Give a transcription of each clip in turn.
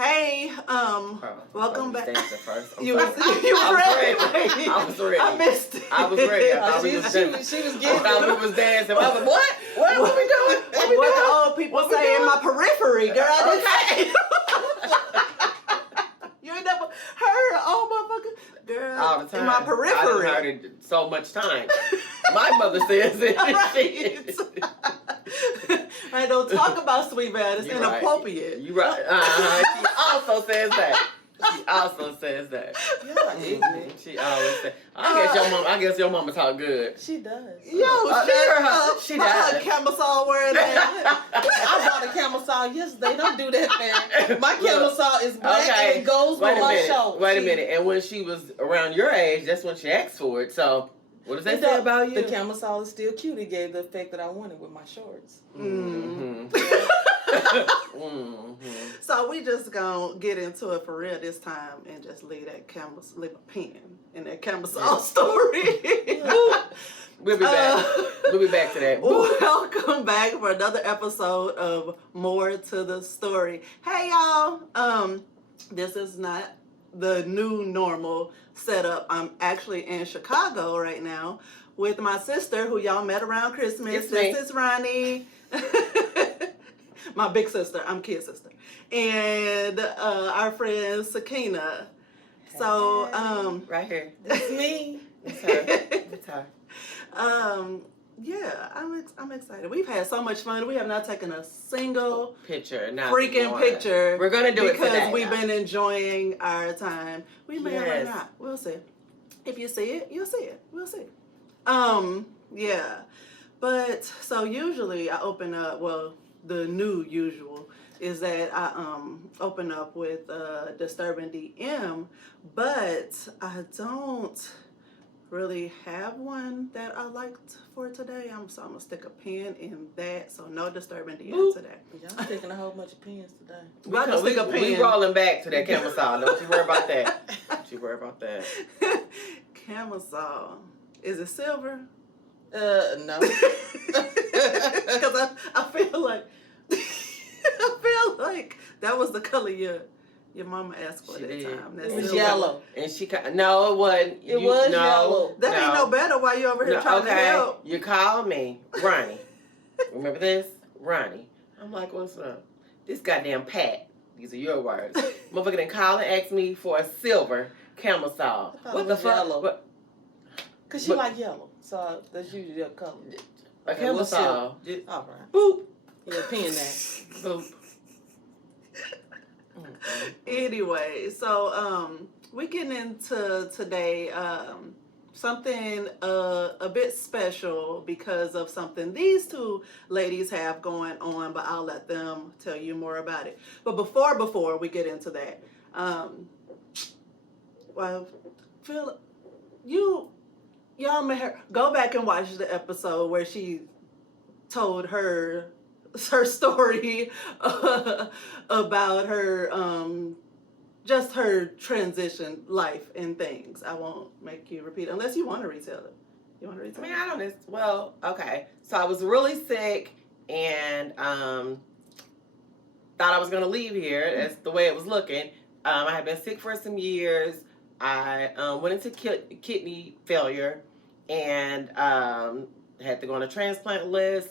Hey, welcome back. First. You was ready. I was ready. I missed it. I was ready. I thought we was dancing. She was getting. I thought we was dancing. I was like, what? What we doing? What the old people say in my periphery, girl. Okay. You ain't never heard old motherfucker, girl. All the time. In my periphery. I heard it so much time. My mother says it. Right. I don't talk about sweet man. It's inappropriate. You right. She also says that. She also says that. She always says. I guess your mama talk good. She does. Yo, she does. Camisole wearing that. I bought a camisole yesterday. Don't do that, man. My camisole is black and it goes with my shoulders. Wait a minute. And when she was around your age, that's when she asked for it. So. What does that say about you? The camisole is still cute. It gave the effect that I wanted with my shorts. Mm-hmm. So we just gonna get into it for real this time and just leave a pen in that camisole story. We'll be back. We'll be back to that. Welcome back for another episode of More to the Story. Hey y'all. This is not the new normal setup. I'm actually in Chicago right now with my sister who y'all met around Christmas. This is Ronnie. My big sister. I'm kid sister. And our friend Sakina. So right here. That's me. It's her. It's her. Yeah, I'm excited. We've had so much fun. We have not taken a single picture. Picture. We're gonna do it today because we've been enjoying our time. We may or may not. We'll see. If you see it, you'll see it. We'll see. Yeah. But so usually I open up. Well, the new usual is that I open up with Disturbing DM, but I don't really have one that I liked for today. So I'm gonna stick a pin in that. So no Disturbing DM today. Y'all taking a whole bunch of pins today. We rolling back to that camisole. Don't you worry about that. Don't you worry about that. Camisole. Is it silver? No. Because I feel like that was the color your mama asked for that time. It was yellow. And no, it wasn't. It was yellow. That ain't no better while you over here trying to help. You called me, Ronnie. Remember this? Ronnie. I'm like, what's up? This goddamn Pat. These are your words. Motherfucker didn't call and ask me for a silver camisole. What the fuck? Because she like yellow. So that's usually your color. A camisole. All right. Boop. Yeah, pin that. Boop. Anyway, so we getting into today something a bit special because of something these two ladies have going on, but I'll let them tell you more about it. But before we get into that, well, Phil, y'all met her. Go back and watch the episode where she told her story about her just her transition life and things. I won't make you repeat it unless you want to retell it. You want to retell it? I don't. Well, okay. So I was really sick and thought I was gonna leave here. That's the way it was looking. I had been sick for some years. I went into kidney failure and had to go on a transplant list.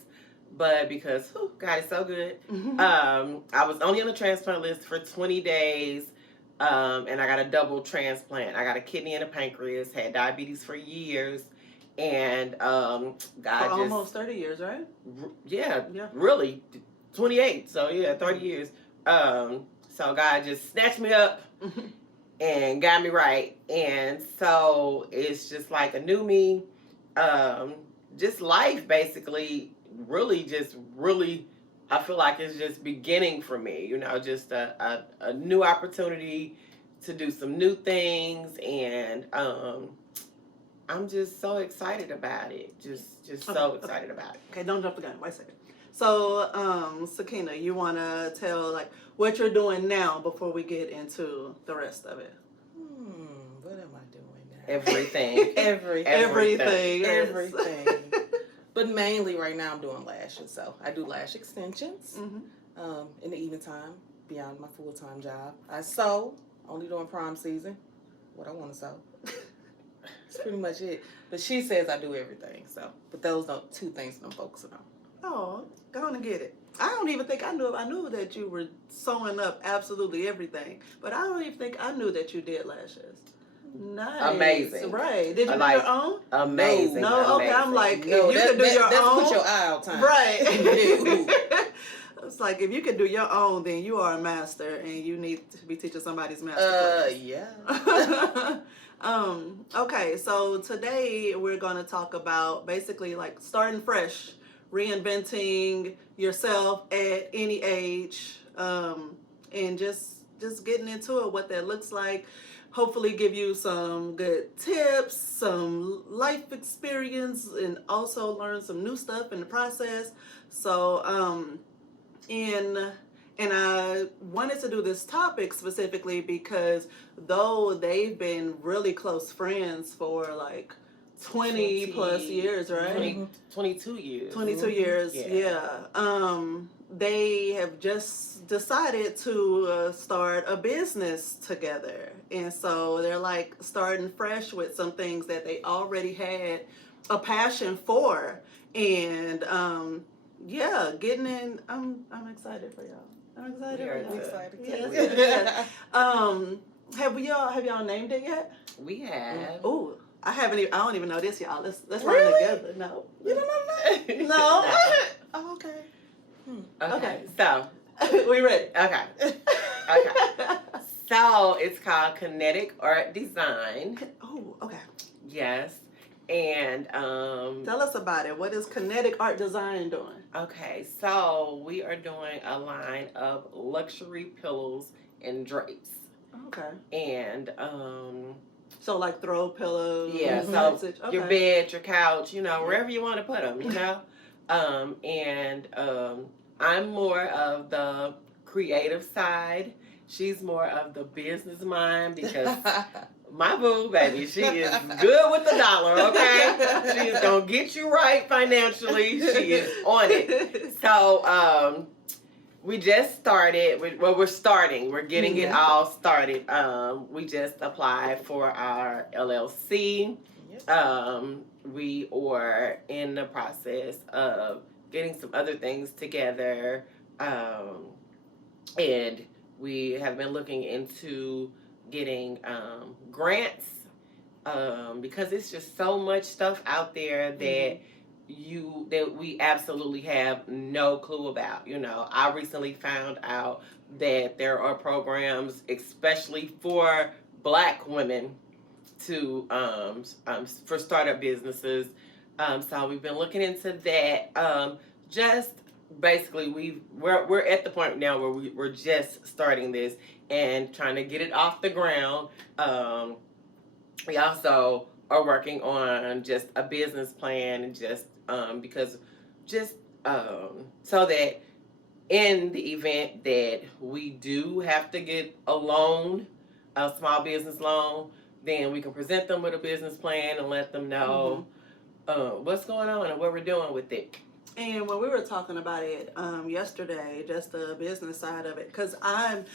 But because, God is so good, I was only on the transplant list for 20 days, and I got a double transplant. I got a kidney and a pancreas, had diabetes for years, and God for almost 30 years, right? Yeah, really, 28, so yeah, 30 years. So God just snatched me up and got me right, and so it's just like a new me, just life basically. Really, I feel like it's just beginning for me, just a new opportunity to do some new things, and I'm just so excited about it. Just so excited about it. Okay, don't jump the gun. Wait a second. So, Sakina, you want to tell like what you're doing now before we get into the rest of it? What am I doing now? Everything. Everything. But mainly right now I'm doing lashes. So I do lash extensions in the evening time. beyond my full-time job. I sew, only during prime season. What I want to sew. That's pretty much it. But she says I do everything. So, but those are two things I'm focusing on. Oh, go on and get it. I don't even think I knew that you were sewing up absolutely everything, but I don't even think I knew that you did lashes. Nice. Amazing. Right. Did you do your own? Amazing. No, okay. I'm like, no, if you could do your own. Put your eye out time. Right. It's like, if you can do your own, then you are a master, and you need to be teaching somebody's master. Yeah. Okay, so today we're going to talk about basically like starting fresh, reinventing yourself at any age, and just getting into it, what that looks like. Hopefully give you some good tips, some life experience, and also learn some new stuff in the process. So, and I wanted to do this topic specifically because though they've been really close friends for like 20 plus years, right? 22 years. 22 years, yeah. They have just decided to start a business together. And so they're like starting fresh with some things that they already had a passion for. And yeah, getting in, I'm excited for y'all. I'm excited for y'all. Excited. Yes. Have y'all named it yet? We have. Ooh. I don't even know this, y'all. Let's learn Really? together. No. You don't know that? No. Oh, okay. Okay. So. We ready? Okay. Okay. So it's called Kinetic Art Design. Oh, okay. Yes. And tell us about it. What is Kinetic Art Design doing? Okay, so we are doing a line of luxury pillows and drapes. Okay. And so like throw pillows. Yeah, so your bed, your couch, wherever you want to put them, and I'm more of the creative side. She's more of the business mind because my boo, baby, she is good with the dollar, okay? She is going to get you right financially. She is on it. So, we just started. We're starting. We're getting it all started. We just applied for our LLC. We are in the process of getting some other things together. And we have been looking into getting grants because it's just so much stuff out there that we absolutely have no clue about. I recently found out that there are programs especially for Black women to for startup businesses. So we've been looking into that. Just basically we're at the point now where we're just starting this and trying to get it off the ground. We also are working on just a business plan and just so that in the event that we do have to get a loan, a small business loan, then we can present them with a business plan and let them know what's going on and what we're doing with it. And when we were talking about it yesterday, just the business side of it, because I'm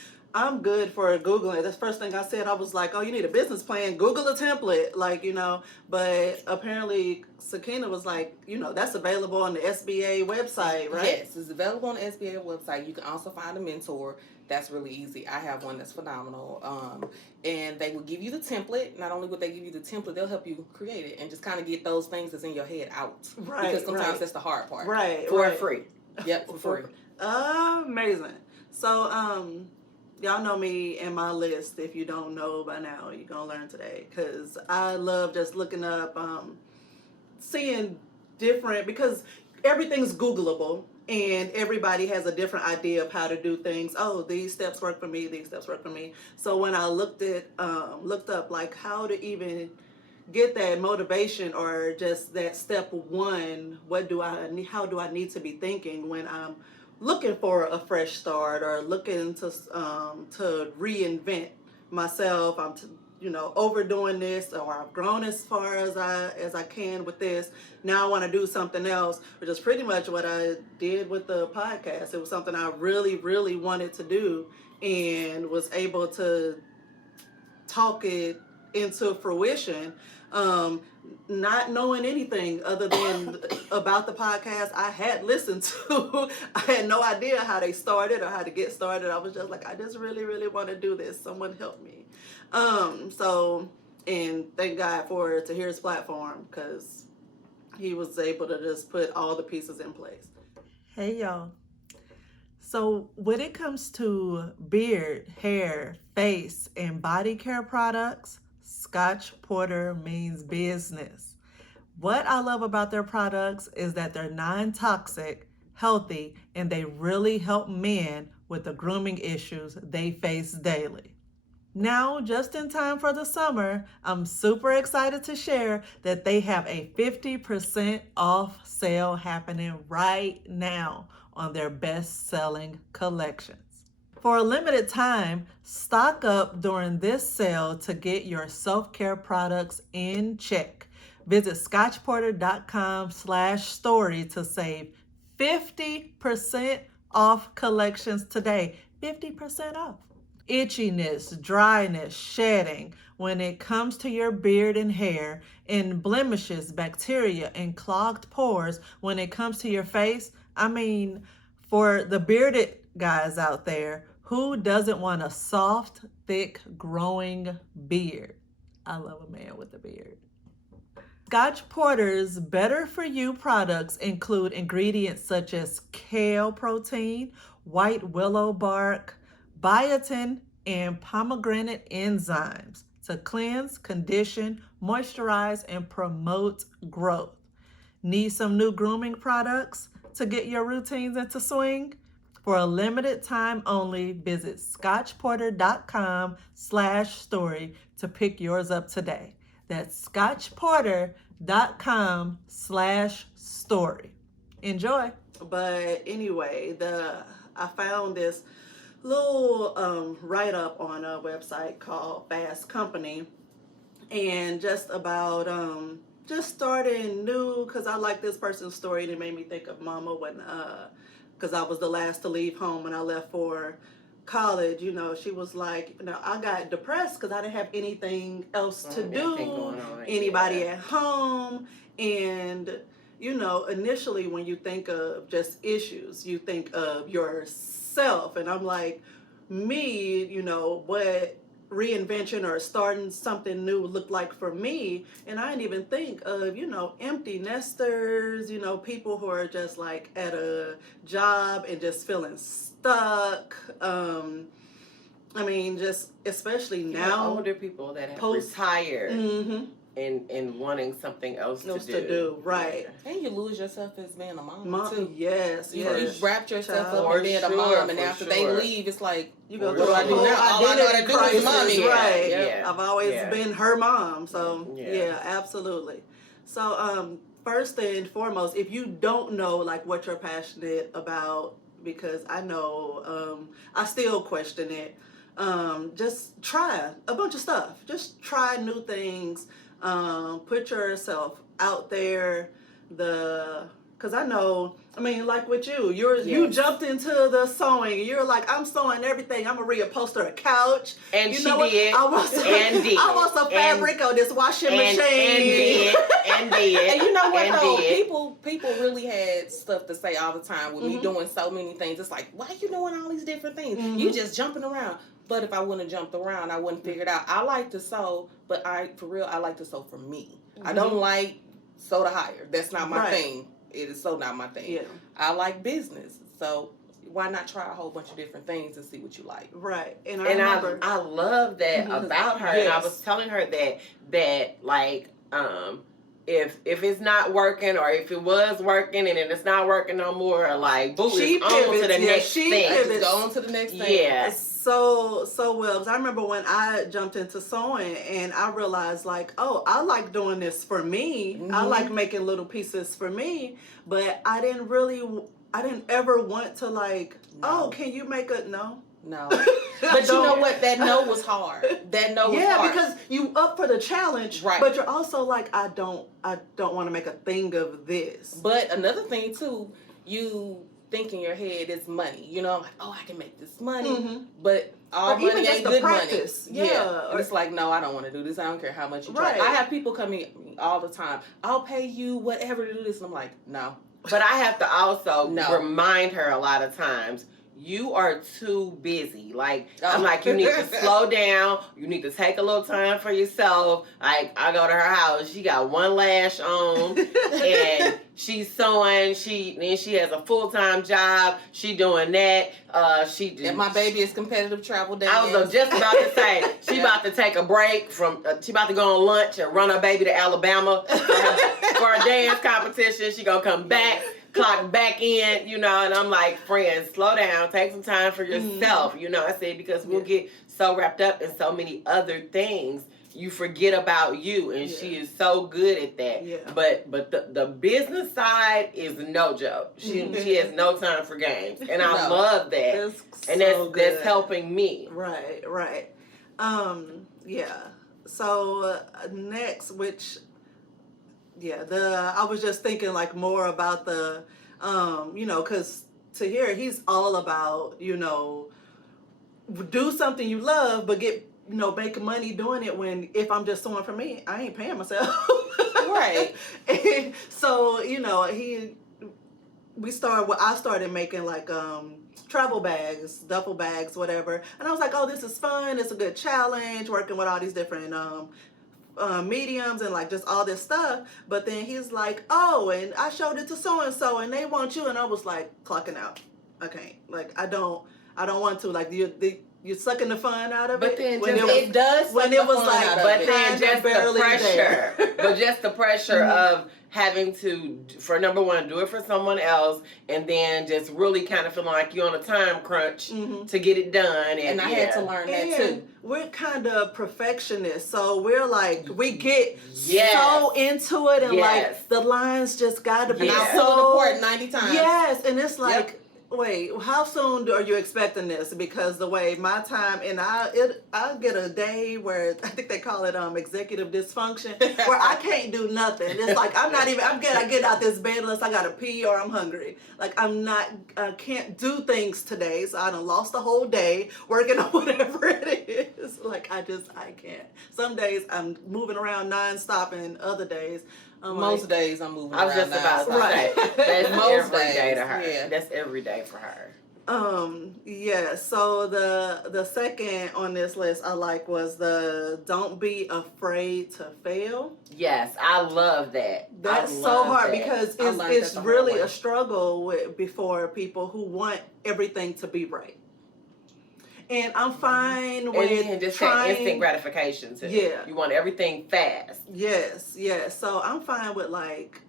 good for Googling. That's the first thing I said. I was like, oh, you need a business plan. Google a template, But apparently, Sakina was like, that's available on the SBA website, right? Yes, it's available on the SBA website. You can also find a mentor. That's really easy. I have one that's phenomenal. And they will give you the template. Not only would they give you the template, they'll help you create it and just kind of get those things that's in your head out. Right. Because sometimes that's the hard part. Right. For free. Yep, for free. Amazing. So, y'all know me and my list. If you don't know by now, you're going to learn today. Because I love just looking up, seeing different, because everything's Googleable. And everybody has a different idea of how to do things. Oh, these steps work for me. These steps work for me. So when I looked up like how to even get that motivation or just that step one, how do I need to be thinking when I'm looking for a fresh start or looking to reinvent myself? I'm overdoing this, or I've grown as far as I can with this. Now I want to do something else, which is pretty much what I did with the podcast. It was something I really, really wanted to do, and was able to talk it into fruition, not knowing anything other than about the podcast I had listened to. I had no idea how they started or how to get started. I was just like, I just really, really want to do this. Someone help me. And thank God for Tahir's platform, because he was able to just put all the pieces in place. Hey, y'all. So when it comes to beard, hair, face, and body care products, Scotch Porter means business. What I love about their products is that they're non-toxic, healthy, and they really help men with the grooming issues they face daily. Now, just in time for the summer, I'm super excited to share that they have a 50% off sale happening right now on their best-selling collections. For a limited time, stock up during this sale to get your self-care products in check. Visit scotchporter.com/story to save 50% off collections today. 50% off. Itchiness, dryness, shedding when it comes to your beard and hair, and blemishes, bacteria, and clogged pores when it comes to your face. I mean, for the bearded guys out there, who doesn't want a soft, thick, growing beard? I love a man with a beard. Scotch Porter's Better For You products include ingredients such as kale protein, white willow bark, biotin, and pomegranate enzymes to cleanse, condition, moisturize, and promote growth. Need some new grooming products to get your routines into swing? For a limited time only, visit scotchporter.com/story to pick yours up today. That's scotchporter.com/story. Enjoy. But anyway, I found this little write-up on a website called Fast Company, and just about just starting new, because I like this person's story, and it made me think of Mama when because I was the last to leave home when I left for college. You know, she was like, you know, I got depressed because I didn't have anything else to do, anybody at home. And, you know, initially when you think of just issues, you think of yourself. And I'm like, me, you know, what reinvention or starting something new looked like for me. And I didn't even think of, you know, empty nesters, you know, people who are just like at a job and just feeling stuck. I mean, just especially now, older people that have retired. Mm-hmm. And wanting something else to do. Right. Yeah. And you lose yourself as being a mom too. Yes. You wrapped yourself up for in being a mom, and after they leave, it's like, you go what do I do now? All I know how to do is mommy. Right. Yeah. I've always been her mom. So yeah, absolutely. So first and foremost, if you don't know like what you're passionate about, because I know I still question it, just try a bunch of stuff. Just try new things. Put yourself out there. Because I know, I mean, like with you, you jumped into the sewing. You're like, I'm sewing everything. I'm gonna reupholster a couch. And you she know did. I want some fabric on this washing machine. And did. And you know what though? People really had stuff to say all the time with me doing so many things. It's like, why are you doing all these different things? You just jumping around. But if I wouldn't have jumped around, I wouldn't figure it out. I like to sew, but I like to sew for me. I don't like sew to hire. That's not my thing. It is so not my thing. Yeah. I like business. So why not try a whole bunch of different things and see what you like? Right. And I love that about her. Yes. And I was telling her that like if it's not working, or if it was working and then it's not working no more, like boo, it's on to the next thing. Go on to the next thing. Yeah. So well, because I remember when I jumped into sewing and I realized like, oh, I like doing this for me. I like making little pieces for me, but I didn't ever want to like, oh, can you make a No. But you know what? That no was hard. That no was hard. Yeah, because you up for the challenge, right? But you're also like, I don't want to make a thing of this. But another thing too, think in your head it's money. You know, like, oh, I can make this money, Mm-hmm. but all Or even money just ain't the good practice. money. Yeah. And it's like, no, I don't want to do this. I don't care how much you charge. Right. I have people coming at me all the time. I'll pay you whatever to do this. And I'm like, no. But I have to also No. remind her a lot of times, you are too busy. Like, I'm Oh. like, you need to slow down. You need to take a little time for yourself. Like, I go to her house. She got one lash on, and she's sewing. Then she has a full-time job. She doing that. And my baby is competitive travel dance. I was just about to say, she about to take a break from, she about to go on lunch and run her baby to Alabama for a dance competition. She gonna come back, clock back in, you know, and I'm like, friends, slow down, take some time for yourself, you know, I said, because we'll get so wrapped up in so many other things, you forget about you, and she is so good at that. Yeah. But the business side is no joke. She has no time for games, and I love that. That's helping me. Right. Yeah. So next, which, I was just thinking like more about the, you know, because to hear he's all about, you know, do something you love, but get, you know, make money doing it when, if I'm just sewing for me, I ain't paying myself. Right. And so, you know, I started making like, travel bags, duffel bags, whatever. And I was like, oh, this is fun. It's a good challenge, working with all these different, mediums and like just all this stuff. But then he's like, oh, and I showed it to so-and-so and they want you. And I was like, clocking out. I can't, like, I don't want to, like, you're sucking the fun out of it. But then It does. when it was like, but then just the pressure, there. of having to, for number one, do it for someone else, and then just really kind of feeling like you're on a time crunch to get it done. And I had to learn that too. We're kind of perfectionists, so we're like, we get so into it, and like the lines just got to be and I'll so pull it apart 90 times. Yes, and it's like, wait, how soon are you expecting this? Because the way my time, and I'll get a day where I think they call it executive dysfunction, where I can't do nothing. It's like I get out this bed unless I gotta pee or I'm hungry. Like I can't do things today, so I done lost the whole day working on whatever it is. Like I can't. Some days I'm moving around nonstop, and other days most days I'm moving around. I was just about to say, that's most every days, day to her. Yeah. That's every day for her. So the second on this list I like was the don't be afraid to fail. Yes, I love that. That's so hard because it's really a struggle before people who want everything to be right. And I'm fine with and just trying instant gratification too. Yeah. You want everything fast. Yes. So I'm fine with like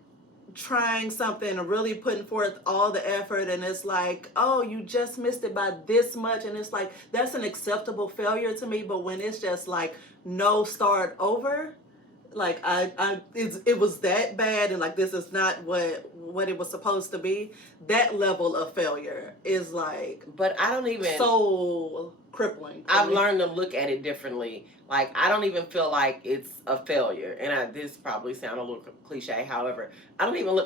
trying something and really putting forth all the effort, and it's like, oh, you just missed it by this much, and it's like that's an acceptable failure to me. But when it's just like no, start over, like it was that bad, and like this is not what it was supposed to be. That level of failure is like, but I don't even so crippling. I've learned to look at it differently. Like, I don't even feel like it's a failure. And this probably sounds a little cliche. However, I don't even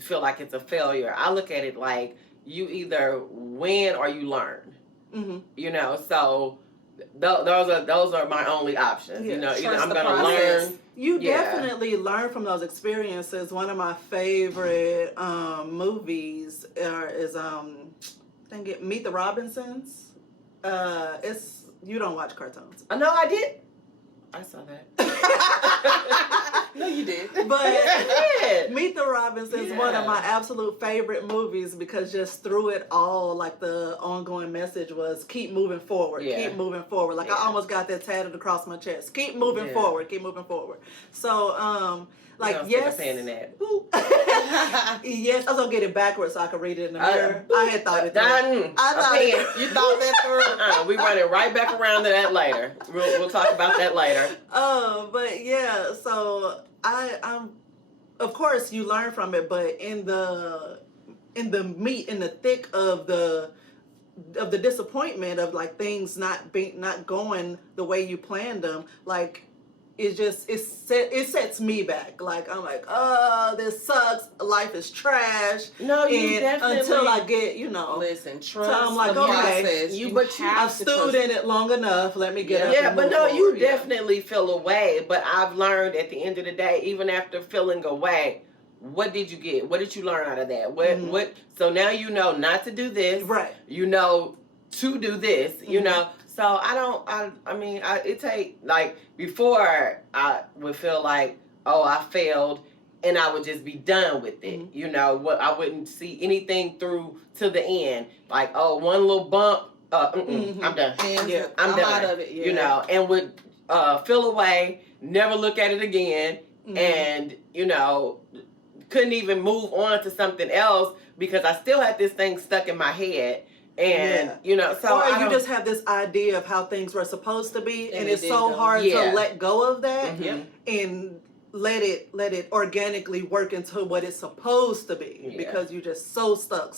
feel like it's a failure. I look at it like you either win or you learn. Mm-hmm. You know, so those are my only options. Yeah. You know, either I'm going to learn. You definitely learn from those experiences. One of my favorite movies is Meet the Robinsons. You don't watch cartoons. No, I did. I saw that. No, you did. But Meet the Robinsons is one of my absolute favorite movies because just through it all, like the ongoing message was keep moving forward, keep moving forward. Like I almost got that tatted across my chest. Keep moving forward, keep moving forward. So, like, yes. Stick a pen in that. Yes, I was gonna get it backwards so I could read it in the mirror. I had thought it through. You thought that through? We run it right back around to that later. We'll talk about that later. But yeah, so I'm of course you learn from it, but in the thick of the disappointment of like things not going the way you planned them, like it sets me back. Like I'm like, oh, this sucks. Life is trash. No, you and definitely until I get, Listen, trust I'm like, the okay, process. I've stewed in it long enough. Let me get up. Yeah, and but move no, you forward. Yeah. definitely feel away. But I've learned at the end of the day, even after feeling away, what did you get? What did you learn out of that? What? So now you know not to do this. Right. You know to do this. You know. So it take like before I would feel like, oh, I failed, and I would just be done with it. You know, what I wouldn't see anything through to the end. Like, oh, one little bump. I'm done. Yeah, I'm done. out of it. Yeah. You know, and would feel away, never look at it again, and you know, couldn't even move on to something else because I still had this thing stuck in my head. And you know, so or you just have this idea of how things were supposed to be, and it's so hard Yeah. to let go of that and let it organically work into what it's supposed to be because you're just so stuck.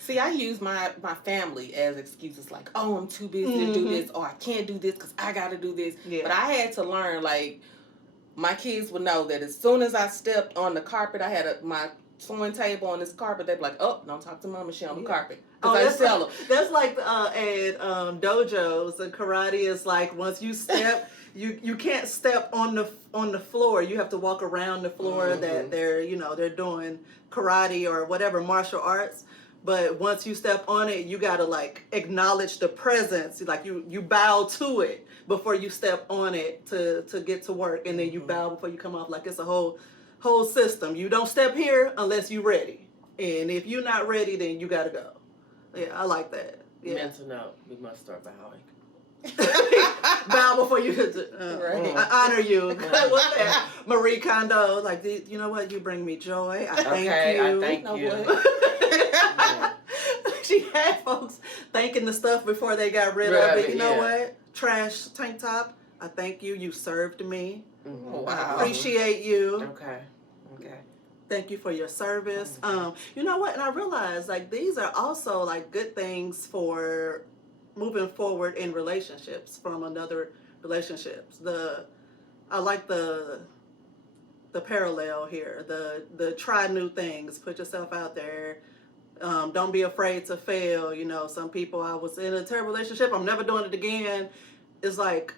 See, I use my family as excuses like, oh, I'm too busy to do this, or I can't do this because I got to do this. Yeah. But I had to learn, like, my kids would know that as soon as I stepped on the carpet, I had my sewing table on this carpet, they'd be like, oh, don't talk to Mama, she on the carpet. That's like at dojos and karate is like once you step, you can't step on the floor. You have to walk around the floor that they're doing karate or whatever martial arts. But once you step on it, you gotta like acknowledge the presence. Like you bow to it before you step on it to get to work, and then you bow before you come off. Like it's a whole system. You don't step here unless you're ready, and if you're not ready, then you gotta go. Yeah, I like that. Yeah. Mental note: we must start bowing. Bow before you. Right. I honor you. What's that? Marie Kondo. Like, you know what? You bring me joy. I thank you. I thank you. She had folks thanking the stuff before they got rid of it. You know what? Trash tank top. I thank you. You served me. Wow. I appreciate you. Okay. Thank you for your service. You know what? And I realized like these are also like good things for moving forward in relationships from another relationships. I like the parallel here. The try new things. Put yourself out there. Don't be afraid to fail. You know, some people, I was in a terrible relationship, I'm never doing it again. It's like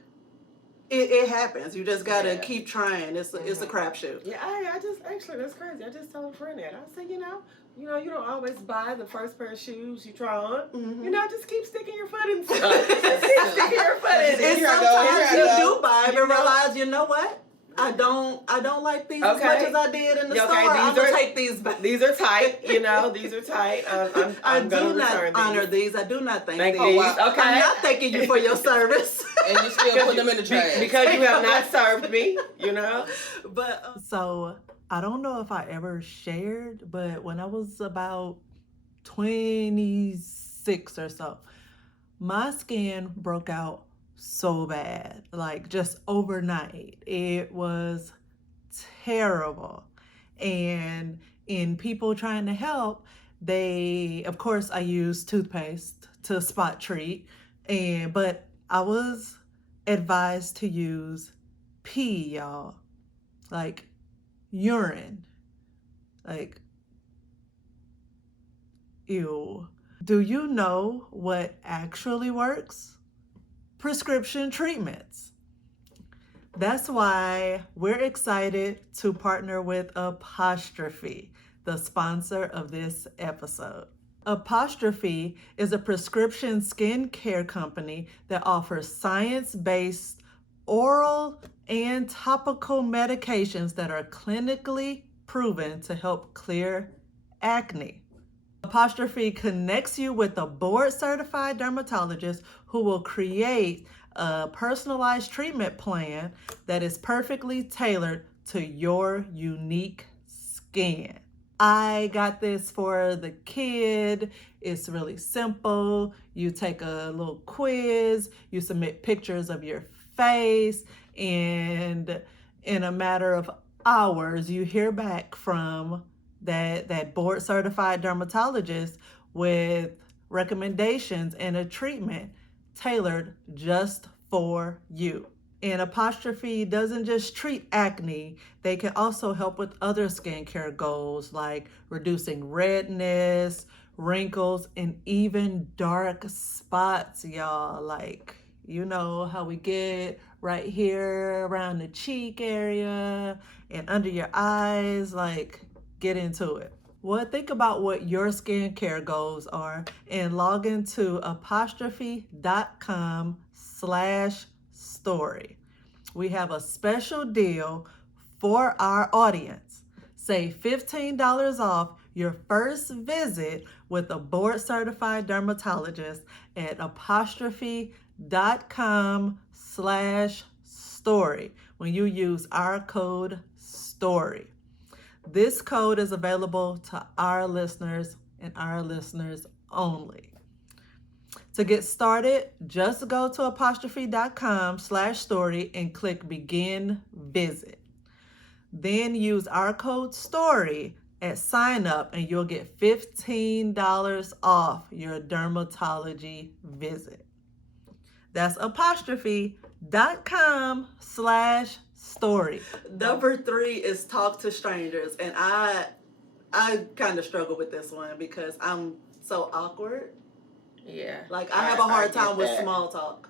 it happens. You just gotta keep trying. It's a crapshoot. Yeah, I just actually that's crazy. I just told a friend that. I said, you know, you don't always buy the first pair of shoes you try on. You know, just keep sticking your foot in stuff. Just keep sticking your foot in. And sometimes you do buy and realize, you know what? I don't like these as much as I did in the store. I'm gonna take these back. These are tight, you know. These are tight. I'm do not honor these. I do not thank these. Okay. I'm not thanking you for your service. And you still put them in the trash because you have not served me. You know. But so I don't know if I ever shared, but when I was about 26 or so, my skin broke out so bad, like just overnight. It was terrible. And in people trying to help, of course I used toothpaste to spot treat, but I was advised to use pee, y'all, like urine, like ew. Do you know what actually works? Prescription treatments. That's why we're excited to partner with Apostrophe, the sponsor of this episode. Apostrophe is a prescription skincare company that offers science-based oral and topical medications that are clinically proven to help clear acne. Apostrophe connects you with a board-certified dermatologist who will create a personalized treatment plan that is perfectly tailored to your unique skin. I got this for the kid. It's really simple. You take a little quiz, you submit pictures of your face, and in a matter of hours, you hear back from that board certified dermatologist with recommendations and a treatment tailored just for you. And Apostrophe doesn't just treat acne, they can also help with other skincare goals like reducing redness, wrinkles, and even dark spots, y'all. Like, you know how we get right here around the cheek area and under your eyes. Like, get into it. Well, think about what your skincare goals are and log into apostrophe.com/story. We have a special deal for our audience. Save $15 off your first visit with a board certified dermatologist at apostrophe.com/story when you use our code STORY. This code is available to our listeners and our listeners only. To get started, just go to apostrophe.com/story and click begin visit. Then use our code STORY at sign up and you'll get $15 off your dermatology visit. That's apostrophe.com/story. Number 3 is talk to strangers, and I kind of struggle with this one because I'm so awkward. Yeah. Like I have a hard time with that. small talk.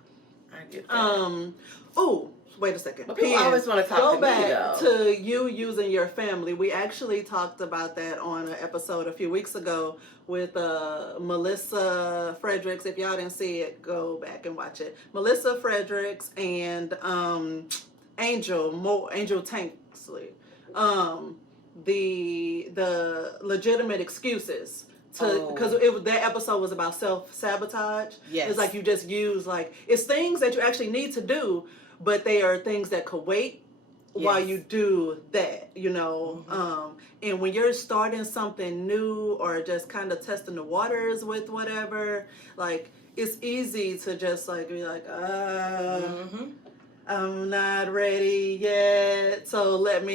I get that. Oh, wait a second. But people always want to talk Go to back me, though. to you using your family. We actually talked about that on an episode a few weeks ago with Melissa Fredericks. If y'all didn't see it, go back and watch it. Melissa Fredericks and Angel Tanksley. The legitimate excuses. Because that episode was about self-sabotage. Yes. It's like you just use it's things that you actually need to do, but they are things that could wait while you do that, you know. Mm-hmm. And when you're starting something new or just kind of testing the waters with whatever, like it's easy to just be like, I'm not ready yet, so I'm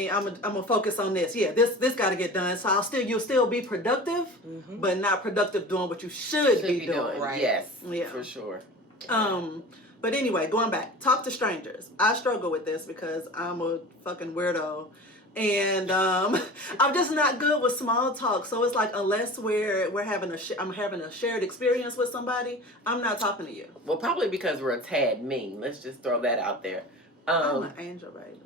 gonna focus on this. Yeah, this got to get done. So you'll still be productive, but not productive doing what you should be doing. Right. Yes. Yeah. For sure. But anyway, going back, talk to strangers. I struggle with this because I'm a fucking weirdo, and I'm just not good with small talk. So it's like unless I'm having a shared experience with somebody, I'm not talking to you. Well, probably because we're a tad mean. Let's just throw that out there. I'm an angel, baby.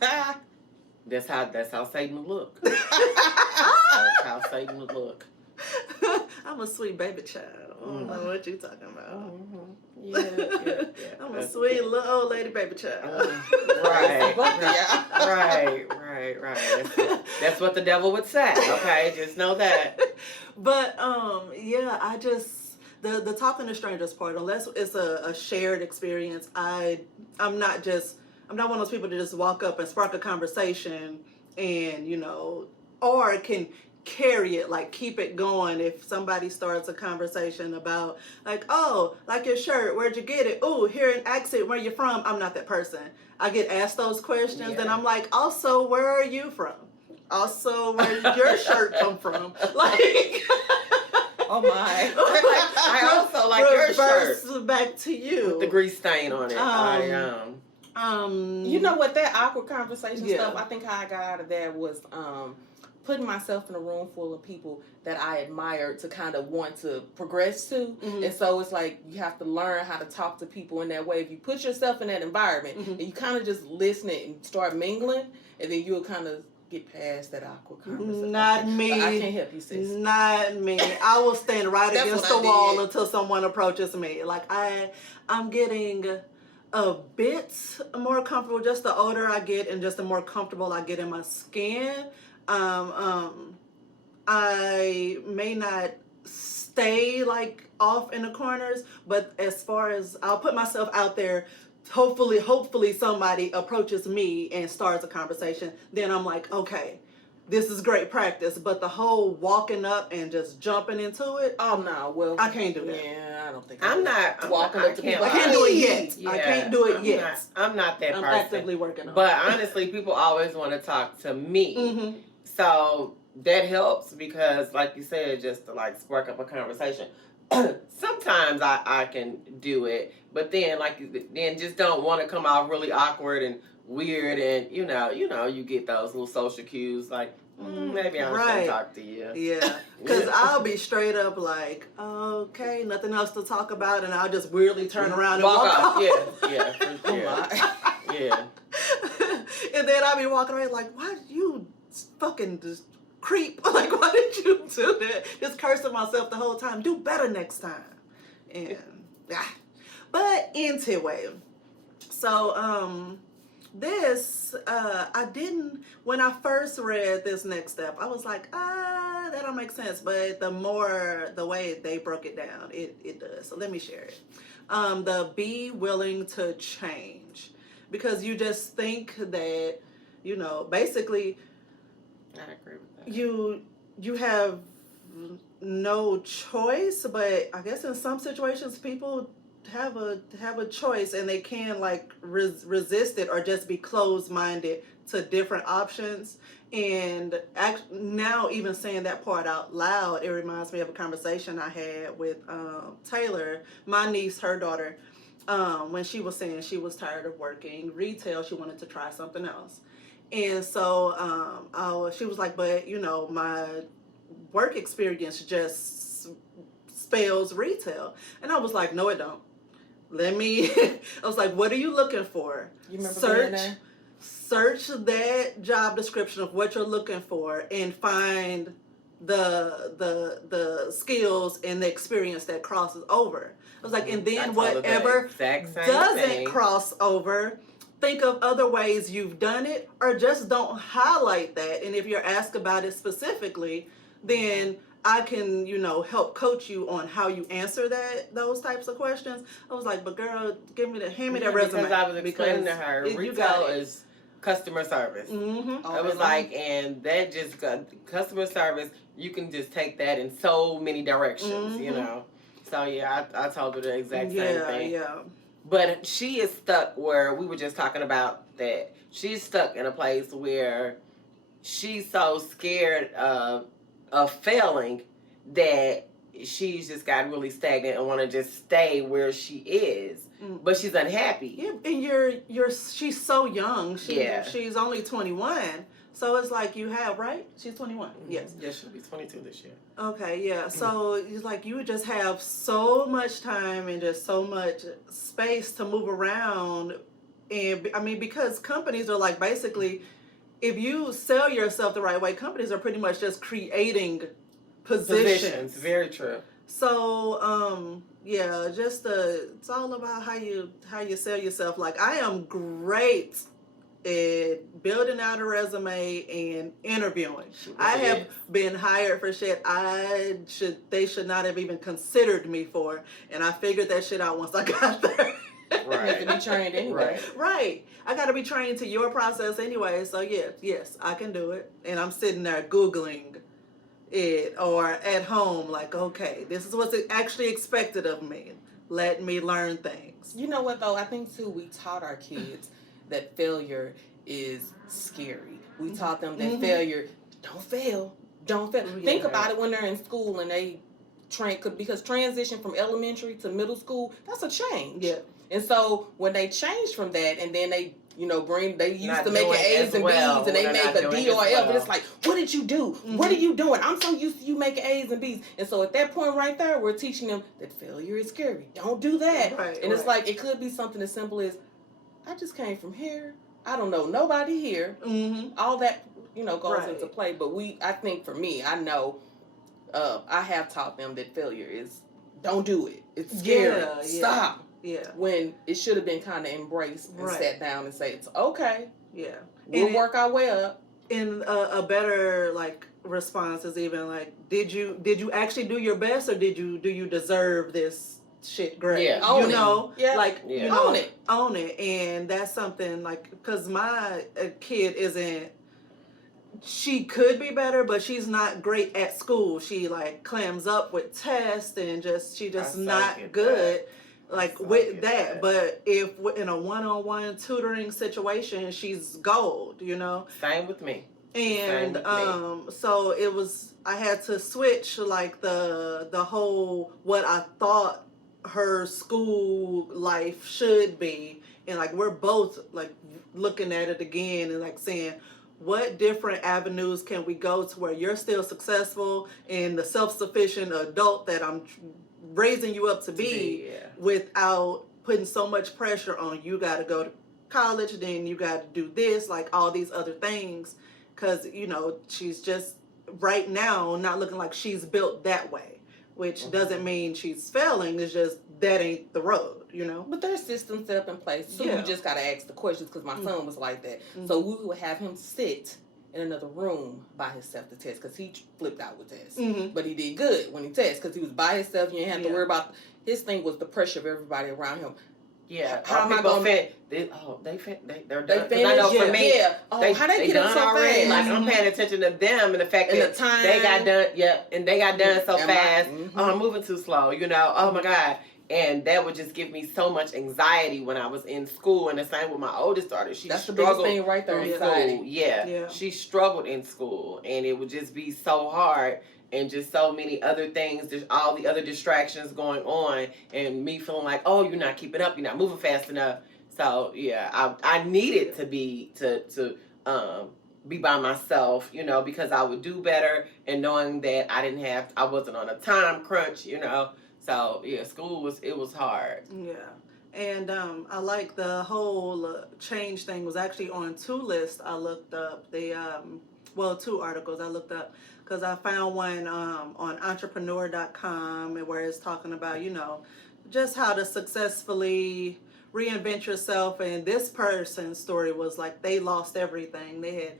That's how Satan would look. That's how Satan would look. I'm a sweet baby child. I don't know what you talking about. Yeah. I'm a sweet little old lady baby child. Right. That's what the devil would say. Okay, just know that. But I just the talking to strangers part, unless it's a shared experience, I'm not one of those people to just walk up and spark a conversation and or can carry it, like keep it going. If somebody starts a conversation about like your shirt, where'd you get it? Oh, hear an accent, where you from? I'm not that person. I get asked those questions and I'm like, also, where are you from? Also, where did your shirt come from? Like, oh my. I also like your shirt. Reverse back to you. With the grease stain on it. You know what, that awkward conversation stuff, I think how I got out of that was putting myself in a room full of people that I admired to kind of want to progress to. And so it's like you have to learn how to talk to people in that way. If you put yourself in that environment and you kind of just listen and start mingling, and then you'll kind of get past that awkward conversation. Not me. But I can't help you, sis. Not me. I will stand right against the wall until someone approaches me. Like I'm getting a bit more comfortable just the older I get and just the more comfortable I get in my skin. I may not stay off in the corners, but as far as I'll put myself out there, hopefully somebody approaches me and starts a conversation, then I'm like, okay, this is great practice. But the whole walking up and just jumping into it, oh no, well I can't do that. Yeah, I don't think I'm not walking up to people. I can't do it yet. Yeah, I can't do it yet. I'm not that person. I'm actively working on it. But honestly, people always want to talk to me. So that helps because, like you said, just to spark up a conversation. sometimes I can do it, but then then just don't want to come out really awkward and weird, and you get those little social cues like maybe I shouldn't talk to you. Yeah, because I'll be straight up like, okay, nothing else to talk about, and I'll just weirdly turn around and walk off. Yeah, yeah. And then I'll be walking around like, why did you fucking just creep? Like, why did you do that? Just cursing myself the whole time. Do better next time. And but anyway, so this I didn't, when I first read this next step, I was like, that don't make sense. But the way they broke it down, it does. So let me share it. The be willing to change, because you just think that, basically I agree with that. you have no choice, but I guess in some situations people have a choice, and they can like resist it or just be closed-minded to different options. And now even saying that part out loud, it reminds me of a conversation I had with Taylor, my niece, her daughter, when she was saying she was tired of working retail, she wanted to try something else. And so she was like, but my work experience just spells retail. And I was like, no, it don't. I was like, what are you looking for? You remember Search that job description of what you're looking for and find the skills and the experience that crosses over. I was like, and then whatever doesn't cross over, think of other ways you've done it, or just don't highlight that. And if you're asked about it specifically, then I can, help coach you on how you answer those types of questions. I was like, but girl, hand me that resume. Because I was explaining to her, retail is customer service. Mm-hmm. I was like, and that just customer service, you can just take that in so many directions, So yeah, I told her the exact same thing. Yeah. But she is stuck where we were just talking about that. She's stuck in a place where she's so scared of failing that she's just got really stagnant and want to just stay where she is. But she's unhappy. Yeah, and she's so young. She's only 21. So it's like you have, right? She's 21. Mm-hmm. Yes. Yeah, she'll be 22 this year. Okay, yeah. So it's like you just have so much time and just so much space to move around. And I mean, because companies are like, basically, if you sell yourself the right way, companies are pretty much just creating positions. Very true. So, it's all about how you sell yourself. Like, I am great at building out a resume and interviewing. I have been hired for shit they should not have even considered me for, and I figured that shit out once I got there. Right. You have to be trained anyway. Right. I got to be trained to your process anyway. So yes, I can do it. And I'm sitting there Googling it, or at home like, okay, this is what's actually expected of me. Let me learn things. You know what though? I think too, we taught our kids that failure is scary. We taught them that failure, don't fail. Yeah. Think about it when they're in school and they because transition from elementary to middle school, that's a change. Yeah. And so when they change from that, and then they, they used to make A's and B's, and they make a D or F, and it's like, what did you do? What are you doing? I'm so used to you making A's and B's. And so at that point right there, we're teaching them that failure is scary. Don't do that. Right, and it's like, it could be something as simple as, I just came from here. I don't know nobody here. All that, goes into play. But I think for me, I know, I have taught them that failure is, don't do it. It's scary. Yeah, Stop. Yeah. When it should have been kind of embraced and sat down and say, it's okay. Yeah. We'll work our way up. And a better response is even like, did you actually do your best, or do you deserve this shit great? Yeah. Own it. Yeah. Own it. And that's something because my kid she could be better, but she's not great at school. She clams up with tests and she's not good. With that, but if in a one-on-one tutoring situation, she's gold, Same with me. And Same with me. so it was, I had to switch like the whole what I thought her school life should be, and like we're both like looking at it again and like saying what different avenues can we go to where you're still successful and the self-sufficient adult that I'm raising you up to be, Yeah. without putting so much pressure on you got to go to college, then you got to do this, like all these other things, because you know she's just right now not looking like she's built that way, which doesn't mean she's failing. It's just that ain't the road, you know. But there's systems set up in place. So Yeah. you just got to ask the questions, because my son was like that. So we would have him sit in another room by himself to test, because he flipped out with tests. Mm-hmm. But he did good when he tested, because he was by himself. You didn't have to Yeah. worry about. His thing was the pressure of everybody around him. Yeah. How am I people gonna- they're done. They 'Cause finished. I know for yeah. me, Yeah. Oh, how they get up so already. fast? Like I'm paying attention to them and the fact And that the time. they got done. Yeah, and they got done so And my- fast. mhm. Oh, I'm moving too slow. You know. Oh my God. And that would just give me so much anxiety when I was in school. And the same with my oldest daughter. She That's the biggest struggled thing right there, through anxiety. school. Yeah. Yeah. She struggled in school, and it would just be so hard. And just so many other things, there's all the other distractions going on, and me feeling like, oh, you're not keeping up, you're not moving fast enough. So yeah, I needed to be be by myself, you know, because I would do better, and knowing that I wasn't on a time crunch, you know. So yeah, school was hard. Yeah. And I like the whole change thing was actually on two lists I looked up. The two articles I looked up, because I found one on entrepreneur.com, and where it's talking about, you know, just how to successfully reinvent yourself. And this person's story was like they lost everything. They had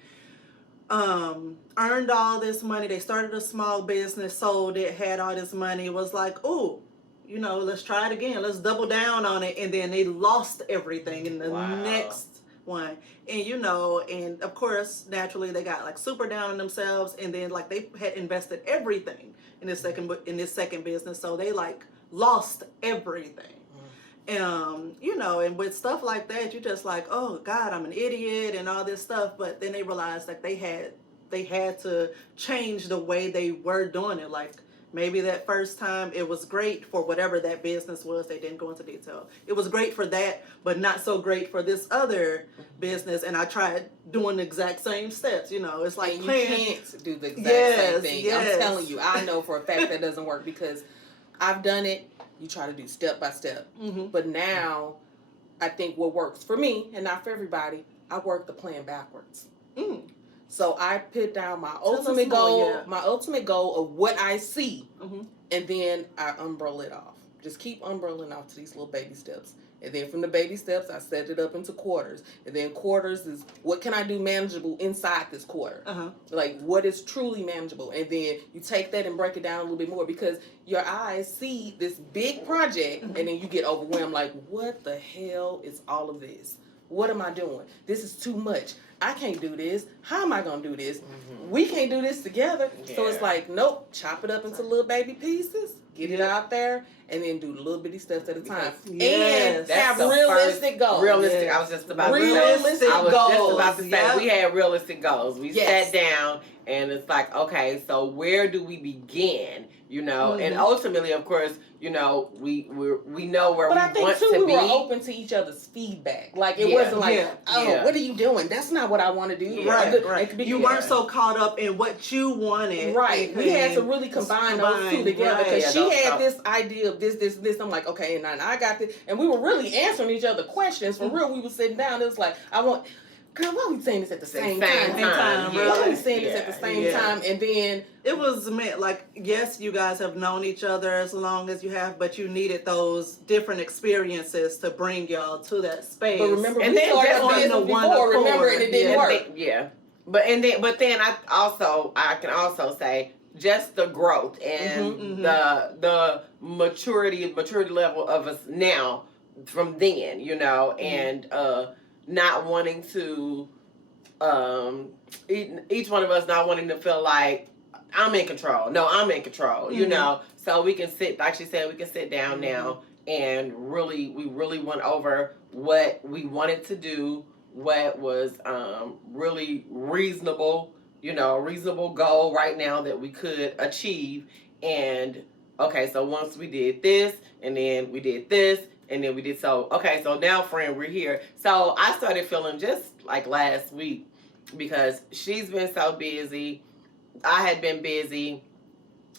earned all this money. They started a small business, sold it, had all this money. It was like, ooh, you know, let's try it again. Let's double down on it. And then they lost everything in the Wow. next one. And, you know, and of course, naturally, they got like super down on themselves. And then like they had invested everything in this second business. So they like lost everything. You know, and with stuff like that, you're just like, oh God, I'm an idiot and all this stuff. But then they realized that they had to change the way they were doing it. Like maybe that first time it was great for whatever that business was. They didn't go into detail. It was great for that, but not so great for this other business. And I tried doing the exact same steps. You know, it's like And you playing. can't do the exact Yes, same thing. yes. I'm telling you, I know for a fact that doesn't work, because I've done it. You try to do step by step. Mm-hmm. But now, I think what works for me, and not for everybody, I work the plan backwards. Mm. So I put down my us ultimate more, goal, yeah. my ultimate goal of what I see, Mm-hmm. and then I umbrella it off. Just keep umbrelling off to these little baby steps. And then from the baby steps, I set it up into quarters. And then quarters is, what can I do manageable inside this quarter? Uh-huh. Like, what is truly manageable? And then you take that and break it down a little bit more, because your eyes see this big project, and then you get overwhelmed, like, what the hell is all of this? What am I doing? This is too much. I can't do this. How am I going to do this? Mm-hmm. We can't do this together. So it's Yeah. like, nope, chop it up into little baby pieces, get it out there, and then do little bitty steps at a time. Yes. And That's have the realistic first goals. Realistic. Yes. I was just about to Realistic say. I was just goals. about to say Yep. we had realistic goals. We Yes. sat down, and it's like, okay, so where do we begin? You know, and Mhm. ultimately, of course, you know, we know where But we I think want too, to we be. were open to each other's feedback. Like it Yeah. wasn't like, Yeah. oh, Yeah. what are you doing? That's not what I want to do. Yeah. Right, It right. could be- You weren't so caught up in what you wanted. Right. We had to really Just combine those two together, because right. Yeah, she those had stuff. this idea of this. I'm like, okay, and I got this. And we were really answering each other questions. For real, we were sitting down. It was like, girl, why are we saying this at the same time? time, Why are we really. saying this at the same Yeah. time? And then It was meant like, yes, you guys have known each other as long as you have, but you needed those different experiences to bring y'all to that space. But remember, And we then started just on on this the one before, accord. remember, and it didn't Yeah. work. Yeah. But then I can also say just the growth and Mhm, the maturity level of us now from then, you know, and not wanting to each one of us not wanting to feel like I'm in control. No, I'm in control, you Mhm. know. So we can sit, like she said, we can sit down now and we really went over what we wanted to do, what was really reasonable a reasonable goal right now that we could achieve. And okay, so once we did this, and then we did this, and then we did so. Okay, so now, friend, we're here. So I started feeling just like last week because she's been so busy. I had been busy,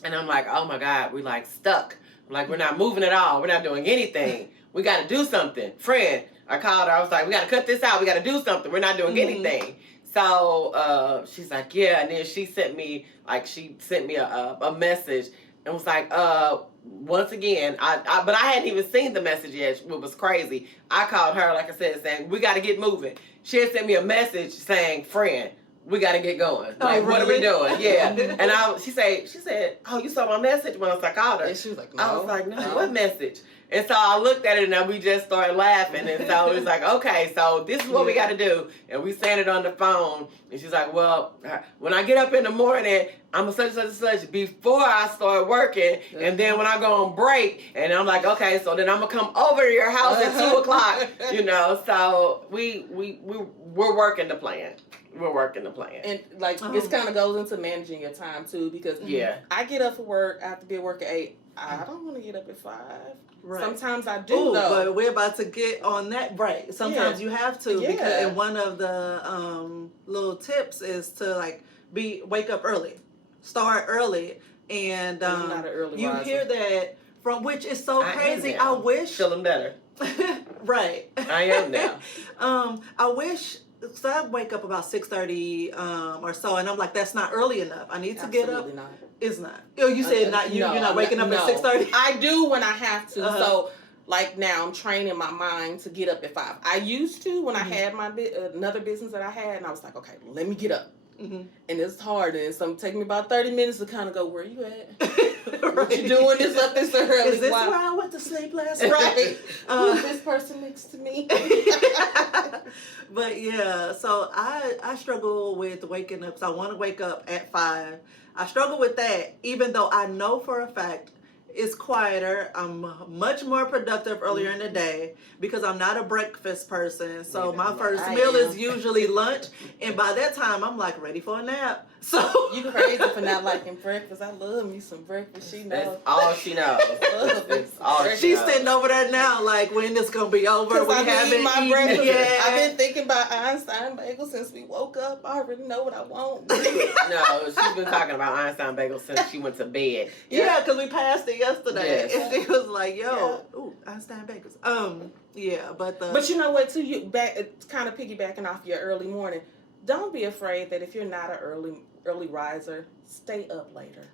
and I'm like, oh my God, we're like stuck. I'm like, we're not moving at all. We're not doing anything. We got to do something. Friend, I called her. I was like, we got to cut this out. We got to do something. We're not doing anything. So she's like, yeah. And then she sent me a message and was like, once again, but I hadn't even seen the message yet, which was crazy. I called her, like I said, saying, we got to get moving. She had sent me a message saying, friend, we got to get going. Like, what are we doing? Yeah. And she said, oh, you saw my message when I called her. And she was like, no. I was like, no, what message? And so I looked at it and we just started laughing. And so it was like, okay, so this is what we got to do. And we saying it on the phone. And she's like, well, when I get up in the morning, I'm a such and such before I start working. And then when I go on break, and I'm like, okay, so then I'm going to come over to your house at 2 o'clock, So we're working the plan. We're working the plan. And like this kind of goes into managing your time too, because I get up for work, I have to be at work at 8. I don't want to get up at 5. Right. Sometimes I do though. But we're about to get on that break. Sometimes you have to because and one of the little tips is to wake up early, start early, and I'm not an early you riser. Hear that from which is so crazy. I wish feeling better. Right. I am now. I wish. So I wake up about 6:30 or so, and I'm like, that's not early enough. I need to get up. Not. It's not. Oh, you said not. You're not waking up at 6:30. I do when I have to. So like now, I'm training my mind to get up at 5. I used to when I had my another business that I had, and I was like, okay, let me get up. And it's hard, and it's take me about 30 minutes to kind of go, where you at? What you doing this up this early? Is this where I went to sleep last night? Right. Who's this person next to me? But yeah, so I struggle with waking up. So I want to wake up at 5. I struggle with that, even though I know for a fact it's quieter. I'm much more productive earlier in the day because I'm not a breakfast person. So my first meal is usually lunch, and by that time I'm like ready for a nap. So you crazy for not liking breakfast. I love me some breakfast. She knows. That's all she knows. That's all she's sitting over there now, like, when this gonna be over? We haven't my breakfast. Yeah. I've been thinking about Einstein bagel since we woke up. I already know what I want. No, she's been talking about Einstein bagel since she went to bed. Yeah, because we passed it yesterday, yes. and she was like, "Yo, ooh, Einstein bagels." Yeah, but you know what? Too, you kind of piggybacking off your early morning. Don't be afraid that if you're not an early riser, stay up later.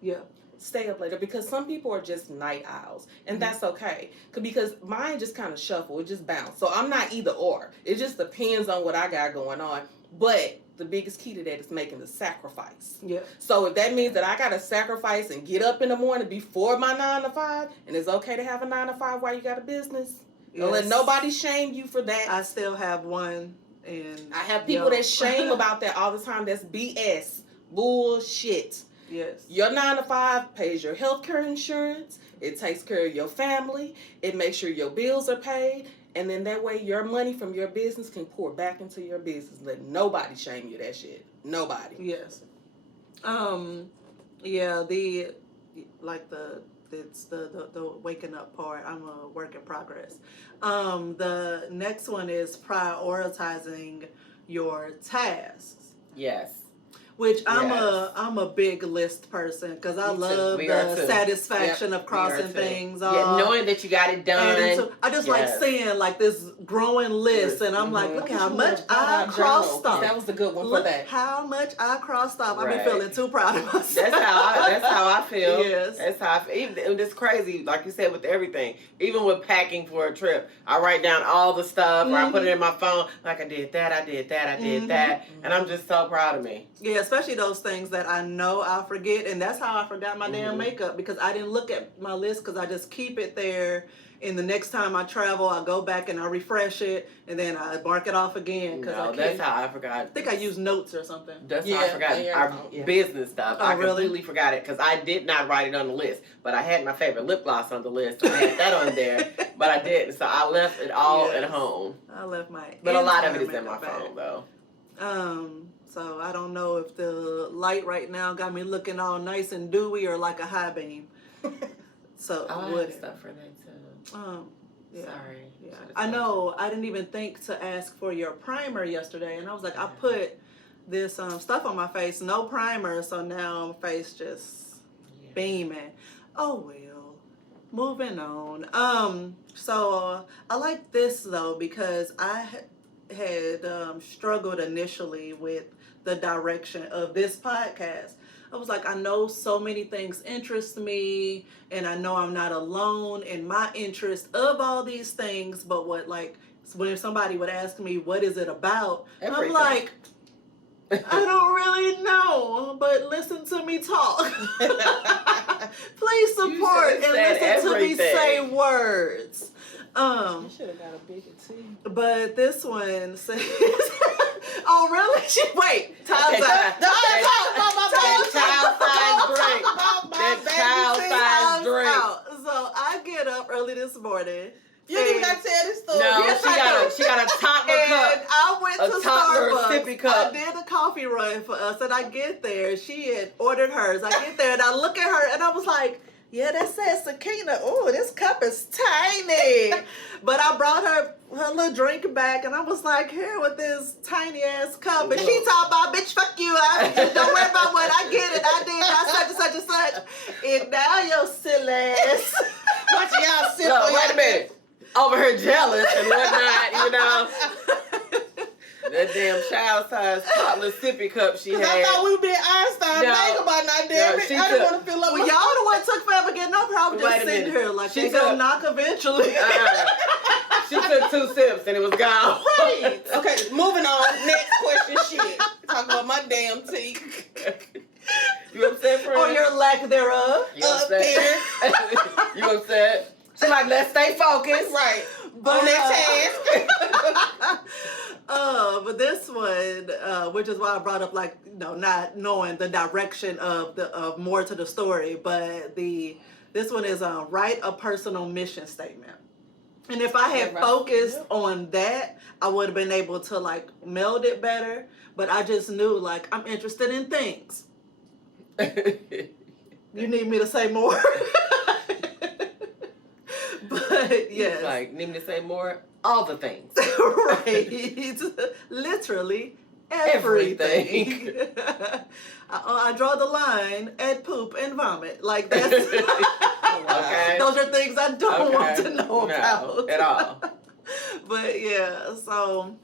Yeah. Stay up later, because some people are just night owls, and that's okay. Because mine just kind of shuffle, it just bounce. So I'm not either or. It just depends on what I got going on. But the biggest key to that is making the sacrifice. Yeah. So if that means that I got to sacrifice and get up in the morning before my 9 to 5, and it's okay to have a 9 to 5 while you got a business, don't let nobody shame you for that. I still have one. And I have people that shame about that all the time. That's BS. Bullshit. Yes. Your 9 to 5 pays your healthcare insurance. It takes care of your family. It makes sure your bills are paid. And then that way your money from your business can pour back into your business. Let nobody shame you that shit. Nobody. Yes. Yeah, the waking up part, I'm a work in progress. The next one is prioritizing your tasks. Yes. Which I'm a big list person because I love the satisfaction of crossing things off. Yeah, knowing that you got it done. And so I just like seeing like this growing list, and I'm like, look how much I crossed off. That was the good one for that. How much I crossed off. I've been feeling too proud of myself. That's how I feel. Yes. That's how I feel. Even it's crazy, like you said, with everything. Even with packing for a trip, I write down all the stuff, or I put it in my phone. Like I did that, I did that, and I'm just so proud of me. Yeah, especially those things that I know I'll forget. And that's how I forgot my damn makeup, because I didn't look at my list because I just keep it there. And the next time I travel, I go back and I refresh it, and then I mark it off again. That's how I forgot. I think I used notes or something. That's how I forgot our business stuff. I completely forgot it because I did not write it on the list. But I had my favorite lip gloss on the list. So I had that on there, but I didn't. So I left it all at home. I left my. But a lot of it is in my phone, though. So I don't know if the light right now got me looking all nice and dewy or like a high beam. So I would have it? stuff for that too. Yeah. Sorry. Yeah. Should've I told know. I didn't even think to ask for your primer yesterday, and I was like, I put this stuff on my face, no primer, so now my face just you. Yeah. beaming. Oh well. Moving on. So I like this though because I had struggled initially with the direction of this podcast. I was like, I know so many things interest me, and I know I'm not alone in my interest of all these things. But what, like, when somebody would ask me, what is it about? Everything. I'm like, I don't really know, but listen to me talk. Please support and listen to me say words. You should have got a bigger tea. But this one says, oh really? Wait, time's out. That child-sized drink. So I get up early this morning. You didn't even got to tell this story. No, Yes, she got a toddler And cup. I went A to toddler Starbucks. sippy cup. I did a coffee run for us, and I get there. She had ordered hers. I get there, and I look at her, and I was like, yeah, that says Sakina. Oh, this cup is tiny. But I brought her little drink back, and I was like, here with this tiny ass cup. And she talking about, bitch, fuck you. Don't worry about what I get it. I did. I such and such and such. And now your silly ass. Watch y'all sit No, on wait a minute. Over here jealous and whatnot, you know. That damn child-sized toddler sippy cup she had. I thought we were being Einstein. No. Think about not damn it. I didn't want to feel like Well, y'all the one took forever getting up here. I was Wait just a sitting minute. here like She they gonna took- knock eventually. She took 2 sips and it was gone. Right. Okay, moving on. Next question, shit. Talk about my damn tea. You upset, friend? Or your lack thereof. You upset? You upset? She's like, let's stay focused. Right. But, On that task. But this one, which is why I brought up, like, you know, not knowing the direction of more to the story, but this one is write a personal mission statement. And if I had focused on that, I would have been able to like meld it better. But I just knew like I'm interested in things. You need me to say more? But yes. Like, need me to say more? All the things. Right. Literally everything. I draw the line at poop and vomit. Like that's Okay. those are things I don't want to know No, about at all. But yeah, so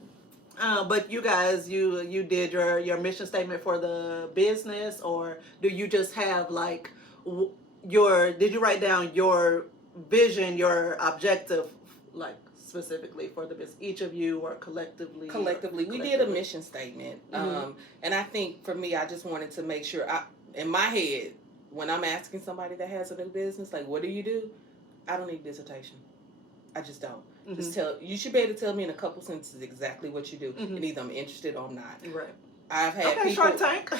but you guys, you did your mission statement for the business, or do you just have like did you write down your vision, your objective, like specifically for the business, each of you, or collectively? We did a mission statement. Mm-hmm. And I think for me, I just wanted to make sure in my head, when I'm asking somebody that has a new business, like, what do you do? I don't need dissertation. I just don't. Mm-hmm. Just you should be able to tell me in a couple sentences exactly what you do, Mm-hmm. and either I'm interested or not. Right. I've had Okay, people. Shark Tank.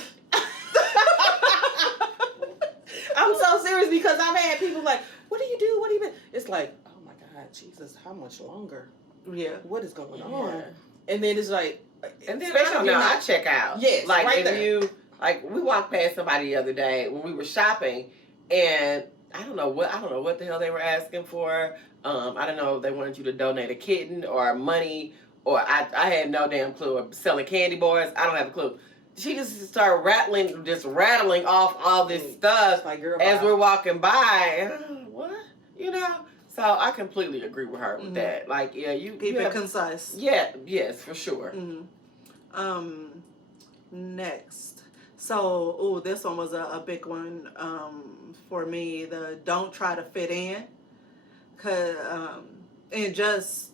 I'm so serious because I've had people like, what do you do? What do you do? It's like, oh my God, Jesus, how much longer? Yeah. What is going Yeah. on? And then it's like, And then especially I don't if you're know, I not- check out. Yes, like right if there. you like we walked past somebody the other day when we were shopping, and I don't know what the hell they were asking for. I don't know if they wanted you to donate a kitten or money, or I had no damn clue. Or selling candy bars, I don't have a clue. She just started rattling off all this stuff like, girl, as bye. we're walking by. And what? You know? So I completely agree with her with Mm-hmm. that. Like, yeah, you Keep it have, concise. yeah, yes, for sure. Mm-hmm. Next. So, this one was a big one for me. The don't try to fit in. And just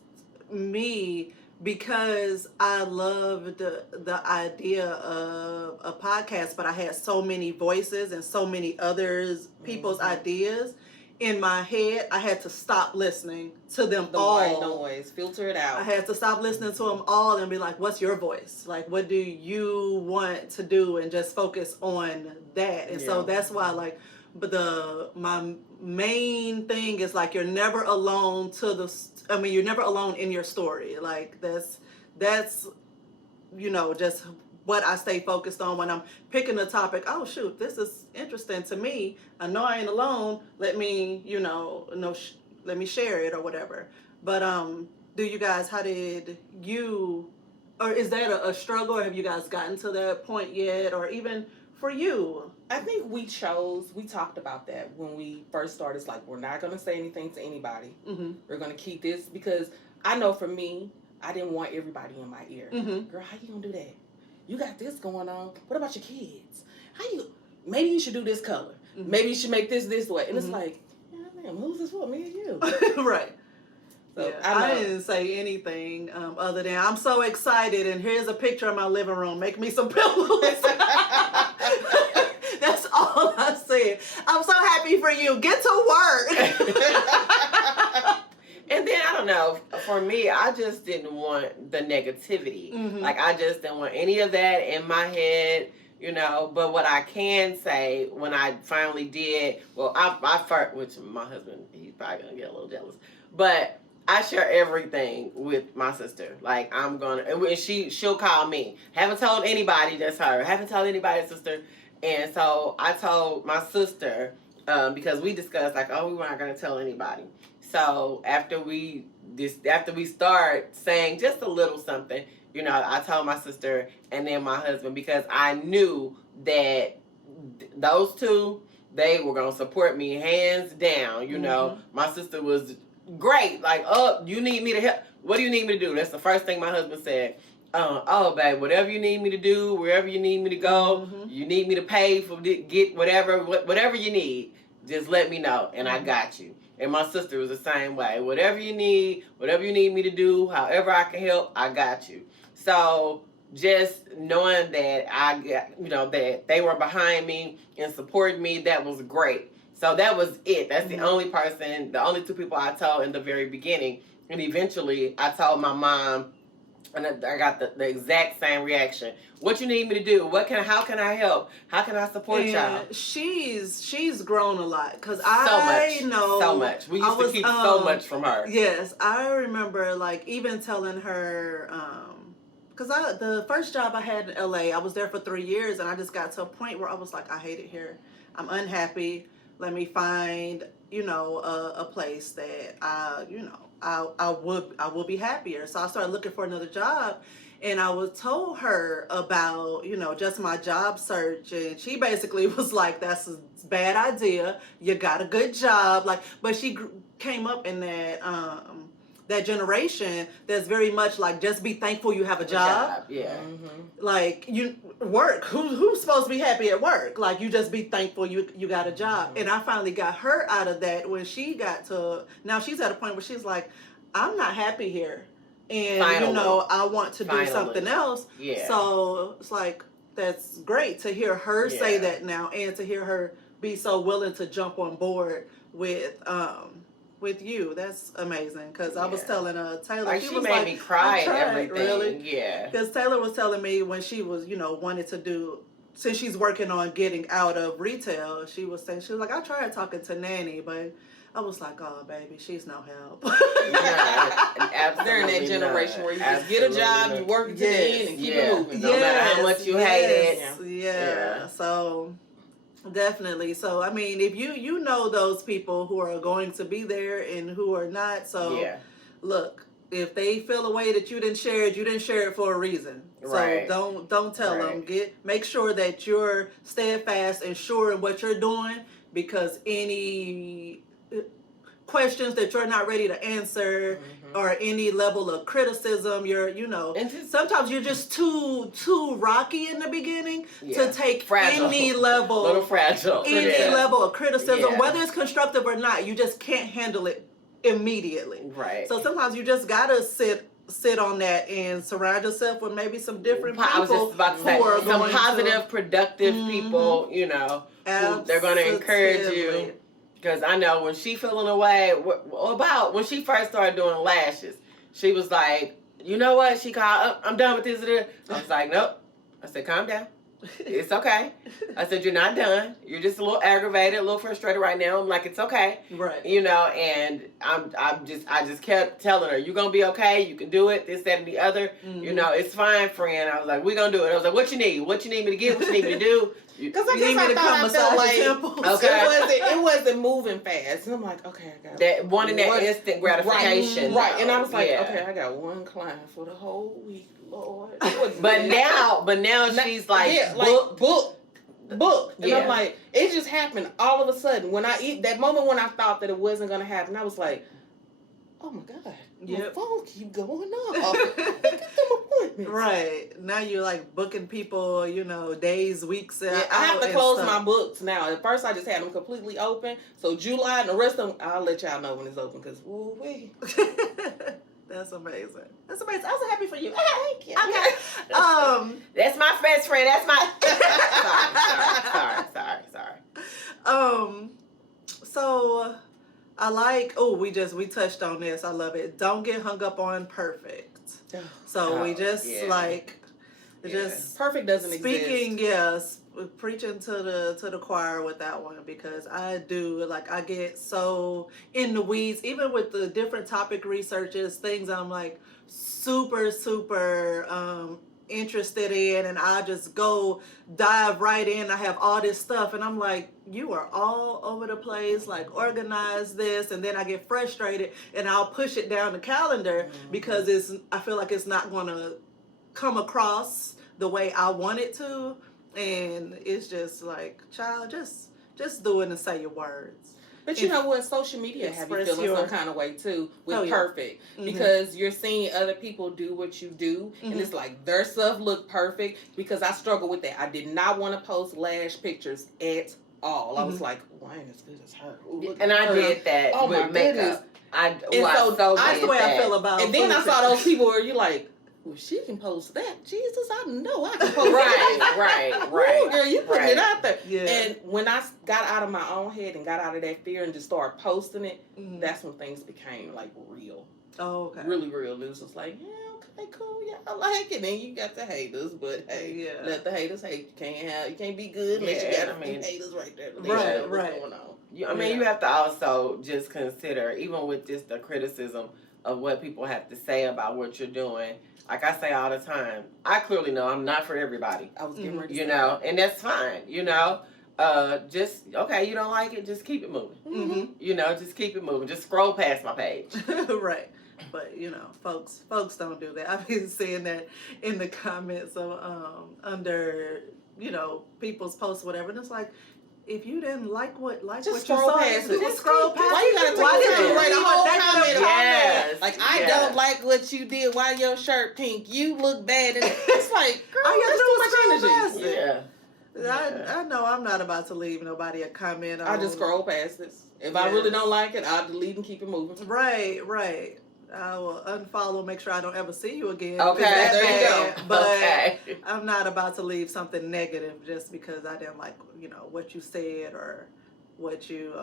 me, because I loved the idea of a podcast, but I had so many voices and so many others, people's ideas in my head. I had to stop listening to them the all. white noise, filter it out. I had to stop listening to them all and be like, what's your voice? Like, what do you want to do? And just focus on that. And so that's why, like, my main thing is, like, you're never alone you're never alone in your story. Like, that's just what I stay focused on when I'm picking a topic. Oh shoot, this is interesting to me. I know I ain't alone. Let me, let me share it or whatever. But do you guys? How did you? Or is that a struggle? Or have you guys gotten to that point yet? Or even for you? I think we talked about that when we first started. It's like, we're not going to say anything to anybody. Mm-hmm. We're going to keep this, because I know for me, I didn't want everybody in my ear. Mm-hmm. Girl, how you going to do that? You got this going on. What about your kids? Maybe you should do this color. Mm-hmm. Maybe you should make this way. And mm-hmm. It's like, yeah, damn, who's this for? Me and you. Right. So, yeah, I didn't say anything other than I'm so excited, and here's a picture of my living room. Make me some pillows. That's all I said. I'm so happy for you. Get to work. And then, I don't know, for me, I just didn't want the negativity. Mm-hmm. Like, I just didn't want any of that in my head, But what I can say, when I finally did, well, I first, which my husband, he's probably going to get a little jealous, but I share everything with my sister. Like, I'm going to, and she'll call me. Haven't told anybody, that's her. Haven't told anybody, sister. And so I told my sister, because we discussed, like, oh, we were not going to tell anybody. So after we start saying just a little something, I told my sister and then my husband, because I knew that those two, they were going to support me hands down. Mm-hmm. My sister was great. Like, oh, you need me to help? What do you need me to do? That's the first thing my husband said. Oh, babe, whatever you need me to do, wherever you need me to go, mm-hmm. you need me to pay for, get whatever you need, just let me know, and I got you. And my sister was the same way. Whatever you need me to do, however I can help, I got you. So just knowing that I got, that they were behind me and supported me, that was great. So that was it. That's the only two people I told in the very beginning. And eventually I told my mom, and I got the exact same reaction. What you need me to do? How can I help? How can I support y'all? She's grown a lot, because so much. We used to keep so much from her. Yes, I remember even telling her, because the first job I had in LA, I was there for 3 years, and I just got to a point where I was like, I hate it here. I'm unhappy. Let me find a place that I will be happier. So I started looking for another job, and I told her about just my job search, and she basically was like, "That's a bad idea. You got a good job." But she came up in that generation that's very much like, just be thankful you have a job. Yeah. Mm-hmm. Like, you work. Who's supposed to be happy at work? Like, you just be thankful you got a job. Mm-hmm. And I finally got her out of that when she got to, now she's at a point where she's like, I'm not happy here. And, Finally. I want to do something else. Yeah. So it's like, that's great to hear her say that now, and to hear her be so willing to jump on board with you. That's amazing, because I was telling Taylor, like, she she was made like, me cry and everything. Really? Yeah. Because Taylor was telling me when she was, wanted to do, since she's working on getting out of retail, she was like, I tried talking to Nanny, but I was like, oh, baby, she's no help. They're in that generation where you just get a job, you work to the end, and keep it moving. No matter how much you hate it. Yeah. So definitely. So I mean, if you know those people who are going to be there and who are not, so look, if they feel a way that you didn't share it for a reason. Right. So don't tell them. Make sure that you're steadfast and sure in what you're doing, because any questions that you're not ready to answer, or any level of criticism, sometimes you're just too rocky in the beginning to take any level, little fragile, level of criticism, whether it's constructive or not. You just can't handle it immediately. Right. So sometimes you just gotta sit on that and surround yourself with maybe some different people. I was just about to say, some positive, productive people. Who they're going to encourage you. Because I know when she feeling away about when she first started doing lashes, she was like, you know what? She called, I'm done with this. I was like, nope. I said, calm down. It's okay. I said, you're not done. You're just a little aggravated, a little frustrated right now. I'm like, it's okay. Right. You know, and I just kept telling her, you're going to be okay. You can do it. This, that, and the other. Mm-hmm. You know, it's fine, friend. I was like, we're going to do it. I was like, what you need? What you need me to get? What you need me to do? Because I You need guess me to come I felt massage like your temples? Okay. it wasn't moving fast. And I'm like, okay, I got That wanting that one- instant gratification. Right. And I was like, Yeah. okay, I got one client for the whole week, Lord. But now she's like, yeah, book. And Yeah. I'm like, it just happened all of a sudden. When I eat that moment when I thought that it wasn't gonna happen, I was like, oh my God, my Yep. phone keep going off. Get them appointments. Right. Now you're like booking people, you know, days, weeks out. Yeah, I have to and close stuff. my books now. At first, I just had them completely open. So July and the rest of them, I'll let y'all know when it's open. Because, woo-wee. That's amazing. That's amazing. I'm so happy for you. Thank you. Okay. That's my best friend. That's my. sorry. So I like. Oh, we touched on this. I love it. Don't get hung up on perfect. So we just just Perfect doesn't speaking. exist. Yes, preaching to the choir with that one, because I do, like, I get so in the weeds, even with the different topic researches, things I'm like super interested in, and I just go dive right in. I have all this stuff and I'm like, you are all over the place, like, organize this, and then I get frustrated and I'll push it down the calendar because I feel like it's not going to come across the way I want it to, and it's just like, child, just do it and say your words. But you know what? Social media have you Express feeling your- some kind of way too with Oh, yeah. perfect. Because you're seeing other people do what you do, and it's like their stuff look perfect. Because I struggle with that. I did not want to post lash pictures at all. I was like, well, I ain't as good as her. Ooh, look And at I her. did that Oh, with my makeup. goodness. I so That's the way I feel about And then I food saw pictures. those people where you're like, well, she can post that. Jesus, I know I can post that. Right. Ooh, girl, you putting it out there. Yeah. And when I got out of my own head and got out of that fear and just started posting it, that's when things became like real. Oh, okay. Really real. It was just like, yeah, okay, cool, yeah, I like it. And you got the haters, but hey, Yeah. let the haters hate. You can't be good unless you Yeah, got I mean, haters right there. Right, They know what's right. going on. I mean, you have to also just consider, even with just the criticism of what people have to say about what you're doing. Like I say all the time, I clearly know I'm not for everybody. I was getting ready to You say know, and that's fine. You know, just okay. You don't like it, just keep it moving. You know, just keep it moving. Just scroll past my page. Right. But you know, folks don't do that. I've been seeing that in the comments of under, you know, people's posts, whatever, and it's like, if you didn't like what you Just saw, scroll past it. just scroll past Why you gotta it. take Why the did time you to write a read whole what comment? negative Yes. Like, I Yes. don't like what you did. Why your shirt pink? You look bad. And it's like, girl, All you have to do is that's scroll too much past energy. it. Yeah. I know I'm not about to leave nobody a comment on. I just scroll past this. If I really Yes. don't like it, I'll delete and keep it moving. Right. I will unfollow, make sure I don't ever see you again. Okay, It's that there you bad, go. But Okay. I'm not about to leave something negative just because I didn't like, you know, what you said or what you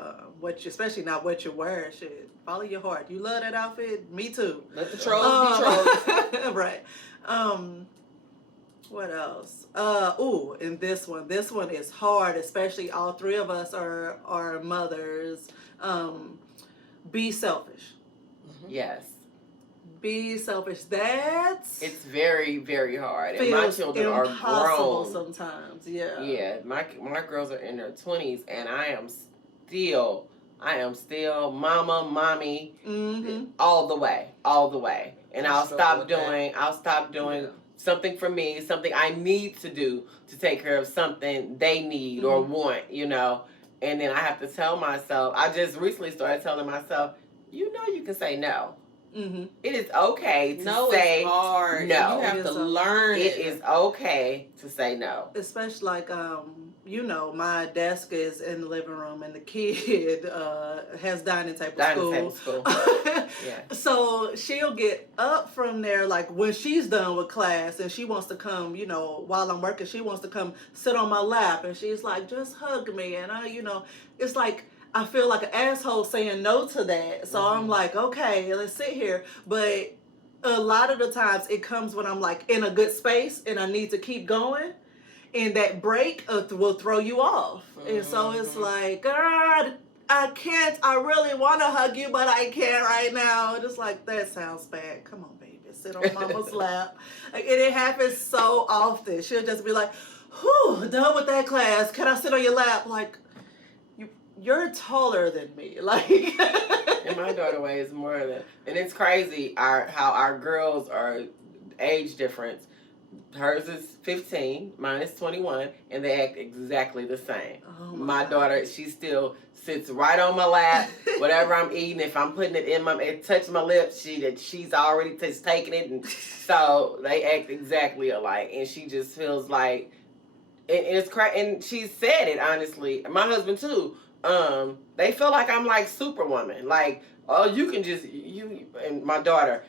especially not what you wear. Shit, follow your heart. You love that outfit? Me too. Let the trolls be trolls. Right. What else? And this one is hard, especially all three of us are mothers. Be selfish. Yes. Be selfish. That's It's very, very hard. And my feels children are impossible grown. sometimes. Yeah. Yeah, my girls are in their 20s, and I am still mama, mommy, all the way. And I'll stop doing something for me, something I need to do to take care of something they need or want, you know. And then I have to tell myself, I just recently started telling myself, you know, you can say no. It is okay to say it's hard. no. You have It to is learn It is okay to say no. Especially like you know, my desk is in the living room and the kid has dining table school. Yeah. So she'll get up from there, like when she's done with class and she wants to come, you know, while I'm working, she wants to come sit on my lap and she's like, just hug me. And I, you know, it's like, I feel like an asshole saying no to that. So I'm like, okay, let's sit here. But a lot of the times it comes when I'm like in a good space and I need to keep going. and that break will throw you off. And so it's like, God, I can't. I really want to hug you, but I can't right now. And it's like, that sounds bad. Come on, baby, sit on mama's lap. Like, and it happens so often. She'll just be like, whew, done with that class. Can I sit on your lap? Like, you're taller than me. Like, and my daughter weighs more than, and it's crazy how our girls are age difference. Hers is 15, mine is 21, and they act exactly the same. oh My God. daughter, she still sits right on my lap. Whatever I'm eating, if I'm putting it in it touches my lips, she's already just taking it, and so they act exactly alike. And she just feels like, and it's and she said it honestly. My husband too. They feel like I'm like Superwoman. Like, oh, you can just you and my daughter.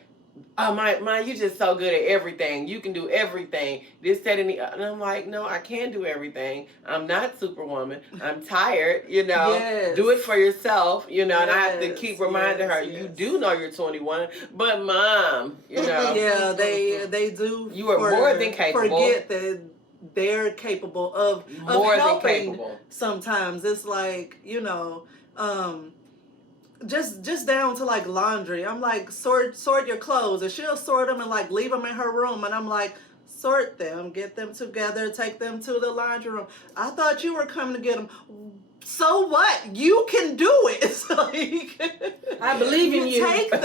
Oh my, you're just so good at everything. You can do everything. This, that, and I'm like, no, I can't do everything. I'm not Superwoman. I'm tired. Yes. Do it for yourself. And I have to Yes, keep reminding her, you do know you're 21, but mom, Yeah, they do. You are more than capable. Forget that they're capable of more than helping. capable. Sometimes it's like, just down to like laundry. I'm like, sort your clothes, and she'll sort them and like leave them in her room, and I'm like, sort them, get them together, take them to the laundry room. I thought you were coming to get them. So what? You can do it. It's like, I believe in you. Take them,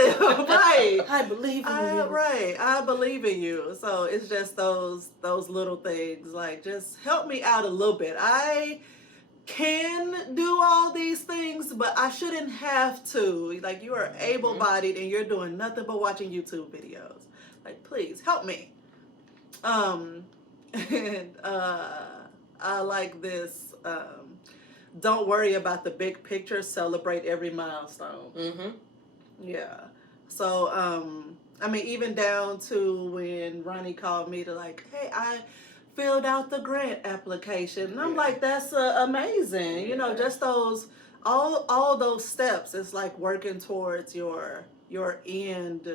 right? I believe in you. Right. I believe in you. So it's just those little things. Like, just help me out a little bit. I can do all these things, but I shouldn't have to. Like, you are able-bodied and you're doing nothing but watching YouTube videos. Like, please help me. And I like this. Don't worry about the big picture. Celebrate every milestone. Mm-hmm. Yeah. So, I mean, even down to when Ronnie called me to like, hey, I filled out the grant application. And I'm like, that's amazing. Just those, all those steps. It's like working towards your end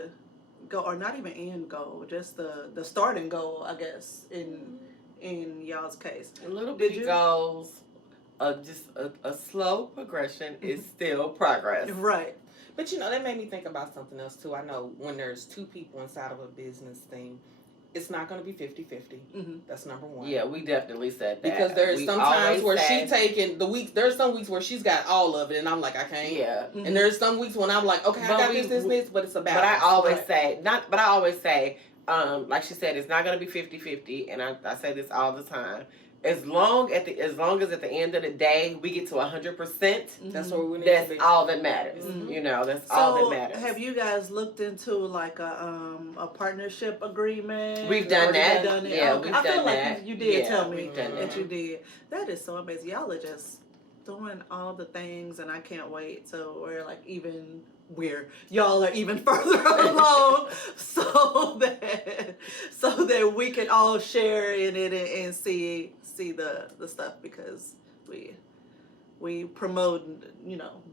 goal, or not even end goal, just the starting goal, I guess, in y'all's case. Little bitty goals. Just a slow progression is still progress. Right. But that made me think about something else too. I know when there's two people inside of a business thing, it's not going to be 50-50. Mm-hmm. That's number one. Yeah, we definitely said that. Because there's some times where she taking the weeks. There's some weeks where she's got all of it, and I'm like, I can't. Yeah. Mm-hmm. And there's some weeks when I'm like, okay, I got this, but it's a balance. But I always say, like she said, it's not going to be 50-50, and I say this all the time. As long as at the end of the day we get to 100%, that's what we need. That's all that matters. Mm-hmm. That's all that matters. Have you guys looked into like a partnership agreement? We've done that. Yeah, okay. we've I feel done like that. you did tell me we've done that you did. That is so amazing. Y'all are just doing all the things, and I can't wait. So y'all are even further along, so that we can all share in it and see the stuff, because we promote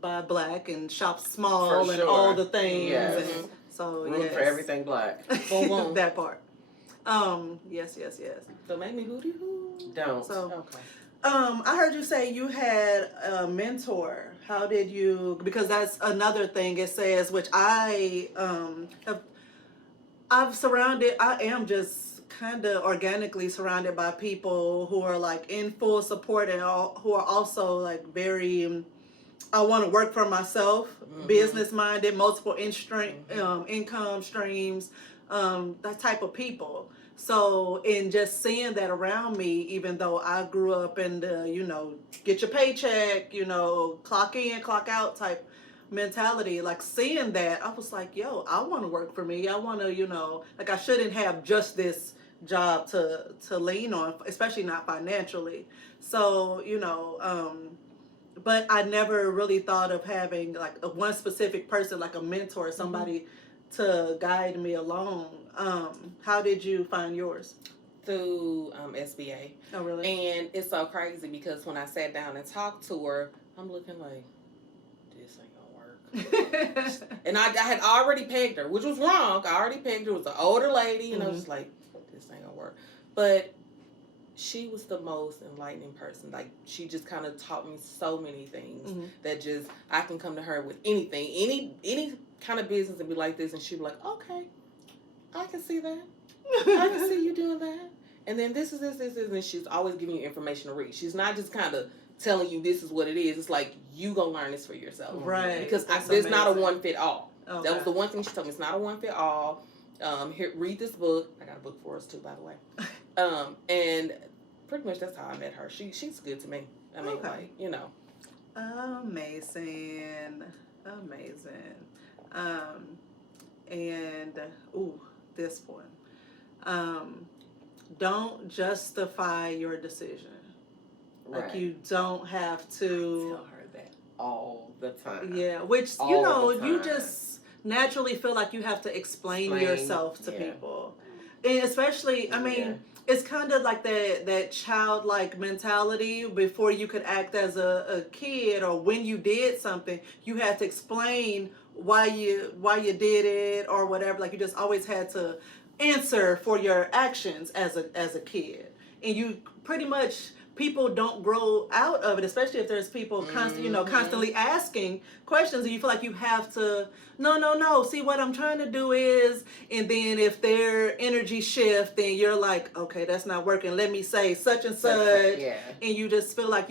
buy black and shop small and all the things. Yes. And so room for everything black. Boom, boom. That part. Yes. So make me hooty hoo. Don't. So Okay. I heard you say you had a mentor. How did you? Because that's another thing it says, which I I am just kind of organically surrounded by people who are like in full support and who are also like very. I want to work for myself, business minded, multiple income streams, that type of people. So, in just seeing that around me, even though I grew up in the, get your paycheck, clock in, clock out type mentality, like seeing that, I was like, yo, I want to work for me. I want to, like I shouldn't have just this job to lean on, especially not financially. So, but I never really thought of having like one specific person, like a mentor, somebody to guide me along. How did you find yours? Through SBA. Oh, really? And it's so crazy because when I sat down and talked to her, I'm looking like, this ain't gonna work. And I had already pegged her, which was wrong. I already pegged her. It was an older lady, and I was just like, this ain't gonna work. But she was the most enlightening person. Like, she just kind of taught me so many things that just, I can come to her with anything, any kind of business and be like this, and she'd be like, okay, I can see that. I can see you doing that. And then this is, and she's always giving you information to read. She's not just kind of telling you this is what it is. It's like, you go learn this for yourself. Right. Because there's not a one fit all. Okay. That was the one thing she told me. It's not a one fit all. Here, read this book. I got a book for us too, by the way. And pretty much that's how I met her. She's good to me. I mean, like, you know. Amazing. And this one. Don't justify your decision. Right. Like, you don't have to tell her that all the time. Yeah, which you just naturally feel like you have to explain yourself to people. And especially, I mean, it's kind of like that childlike mentality. Before you could act as a kid, or when you did something, you had to explain why you did it or whatever. Like, you just always had to answer for your actions as a kid. And you pretty much, people don't grow out of it, especially if there's people constantly asking questions, and you feel like you have to, no, see, what I'm trying to do is, and then if their energy shift, then you're like, okay, that's not working, let me say such and such. And you just feel like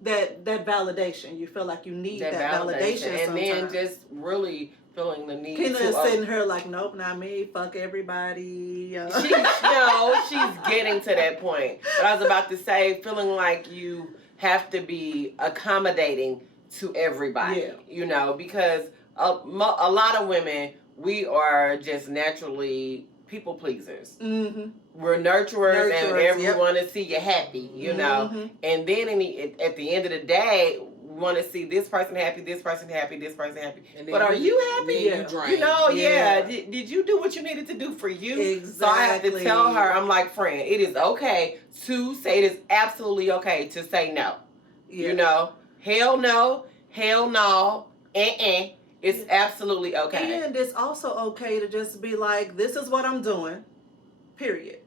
that validation, you feel like you need that validation and sometimes. then just really feeling the need Kina's to sitting her like, nope, not me, fuck everybody. She's getting to that point. But I was about to say, feeling like you have to be accommodating to everybody, because a lot of women, we are just naturally people pleasers. We're nurturers and we want to see you happy, and then at the end of the day, we want to see this person happy, this person happy, this person happy. But are you happy? Did you do what you needed to do for you? Exactly. So I have to tell her, I'm like, friend, it is okay to say, it is absolutely okay to say no. Hell no, it's absolutely okay. And it's also okay to just be like, this is what I'm doing, period.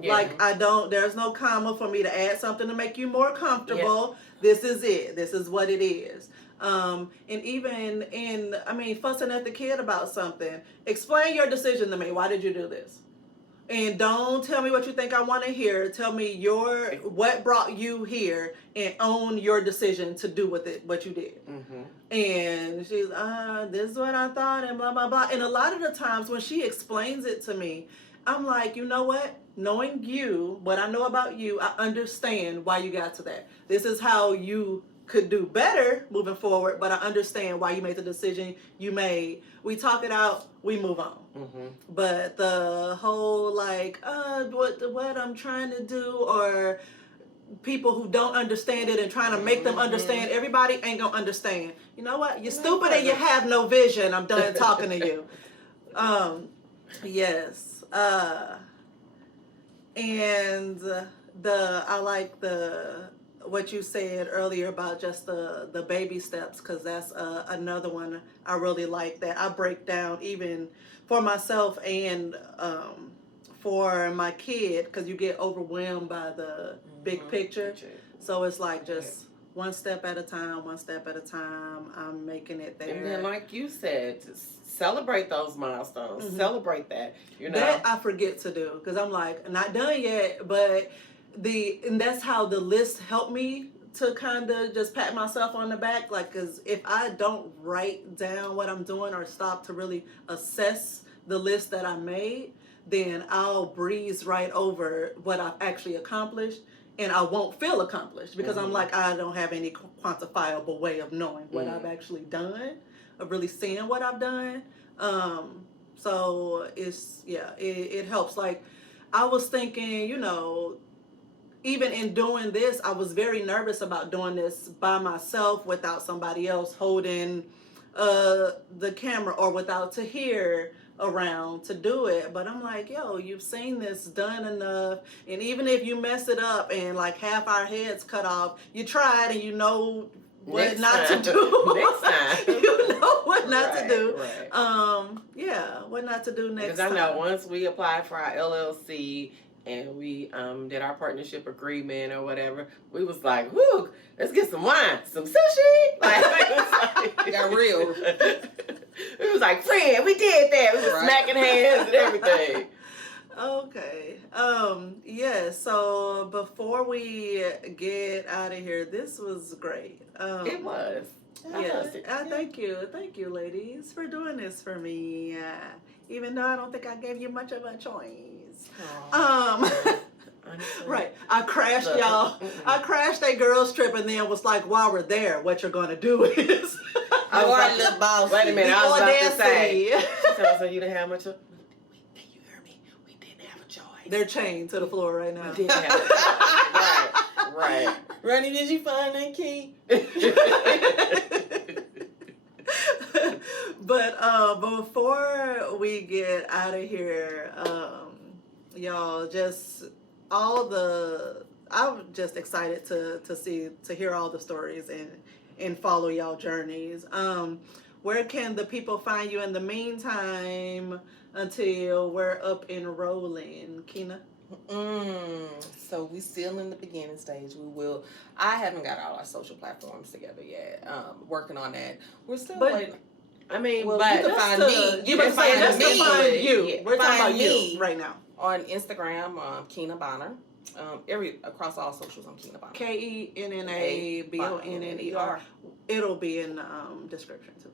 Like, there's no comma for me to add something to make you more comfortable. This is it. This is what it is. And even fussing at the kid about something, explain your decision to me. Why did you do this? And don't tell me what you think I want to hear. Tell me what brought you here, and own your decision to do with it, what you did. And she's, this is what I thought, and blah, blah, blah. And a lot of the times when she explains it to me, I'm like, you know what? Knowing you, what I know about you, I understand why you got to that. This is how you could do better moving forward, but I understand why you made the decision you made. We talk it out, we move on. But the whole what I'm trying to do, or people who don't understand it and trying to make them understand, everybody ain't gonna understand. You know what? You're stupid and you have no vision. I'm done talking to you. Yes. And I like what you said earlier about just the baby steps, because that's another one I really like, that I break down even for myself and for my kid, because you get overwhelmed by the big picture. So it's like just one step at a time, I'm making it there. And then, like you said, celebrate those milestones. Celebrate that. That I forget to do, because I'm like, not done yet. But and that's how the list helped me to kind of just pat myself on the back. Like, because if I don't write down what I'm doing or stop to really assess the list that I made, then I'll breeze right over what I've actually accomplished. And I won't feel accomplished, because I'm like, I don't have any quantifiable way of knowing what I've actually done, of really seeing what I've done. So it helps. Like, I was thinking, even in doing this, I was very nervous about doing this by myself without somebody else holding the camera, or without Tahir around to do it. But I'm like, you've seen this done enough, and even if you mess it up and like half our heads cut off, you tried, and you know what not to do next time. You know what not to do. What not to do next time. Because I know once we apply for our LLC and we did our partnership agreement or whatever, we was like, whoo, let's get some wine, some sushi. Like, Got real. It was like, friend, we did that. We were smacking hands and everything. Okay. Yeah, so before we get out of here, this was great. It was. Yes. Thank you, ladies, for doing this for me. Even though I don't think I gave you much of a choice. Right. I crashed y'all. I crashed a girls trip and then was like, while we're there, what you're gonna do is I was like, little boss. wait a minute, I was about to say. Dancing. So you didn't have much of. Can you hear me? We didn't have a choice. They're chained to the floor right now. We didn't have a choice. Right. Ronnie, did you find that key? But before we get out of here, y'all, I'm just excited to hear all the stories and follow y'all journeys. Where can the people find you in the meantime until we're up and rolling, Keena? So we still in the beginning stage. I haven't got all our social platforms together yet. Working on that. We're still waiting. I mean, Well, but you can find me. You can find me. Yeah. We're talking about Find me. you right now. On Instagram, Keena Bonner. Across all socials, I'm Keena Bonner. KENNABONNER. It'll be in the description too.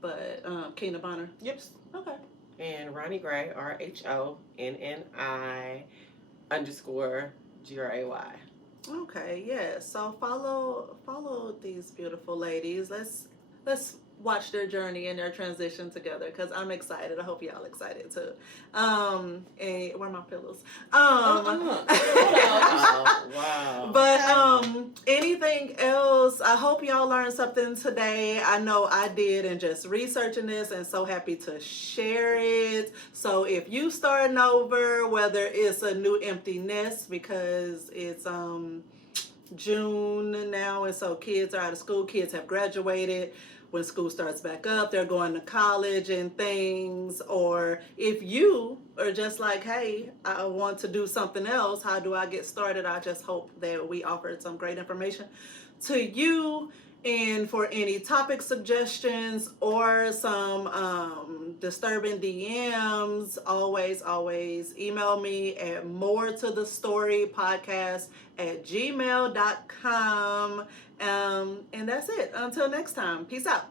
But Keena Bonner. Yep. Okay. And Ronnie Gray, RHONNI_GRAY. Okay, yeah. So follow these beautiful ladies. Let's watch their journey and their transition together because I'm excited. I hope y'all excited too. And where are my pillows? Oh, wow. But anything else? I hope y'all learned something today. I know I did, and just researching this, and so happy to share it. So if you starting over, whether it's a new empty nest because it's June now, and so kids are out of school, kids have graduated. When school starts back up, they're going to college and things. Or if you are just like, hey, I want to do something else, how do I get started? I just hope that we offered some great information to you. And for any topic suggestions or some disturbing DMs, always email me at moretothestorypodcast@gmail.com. And that's it. Until next time. Peace out.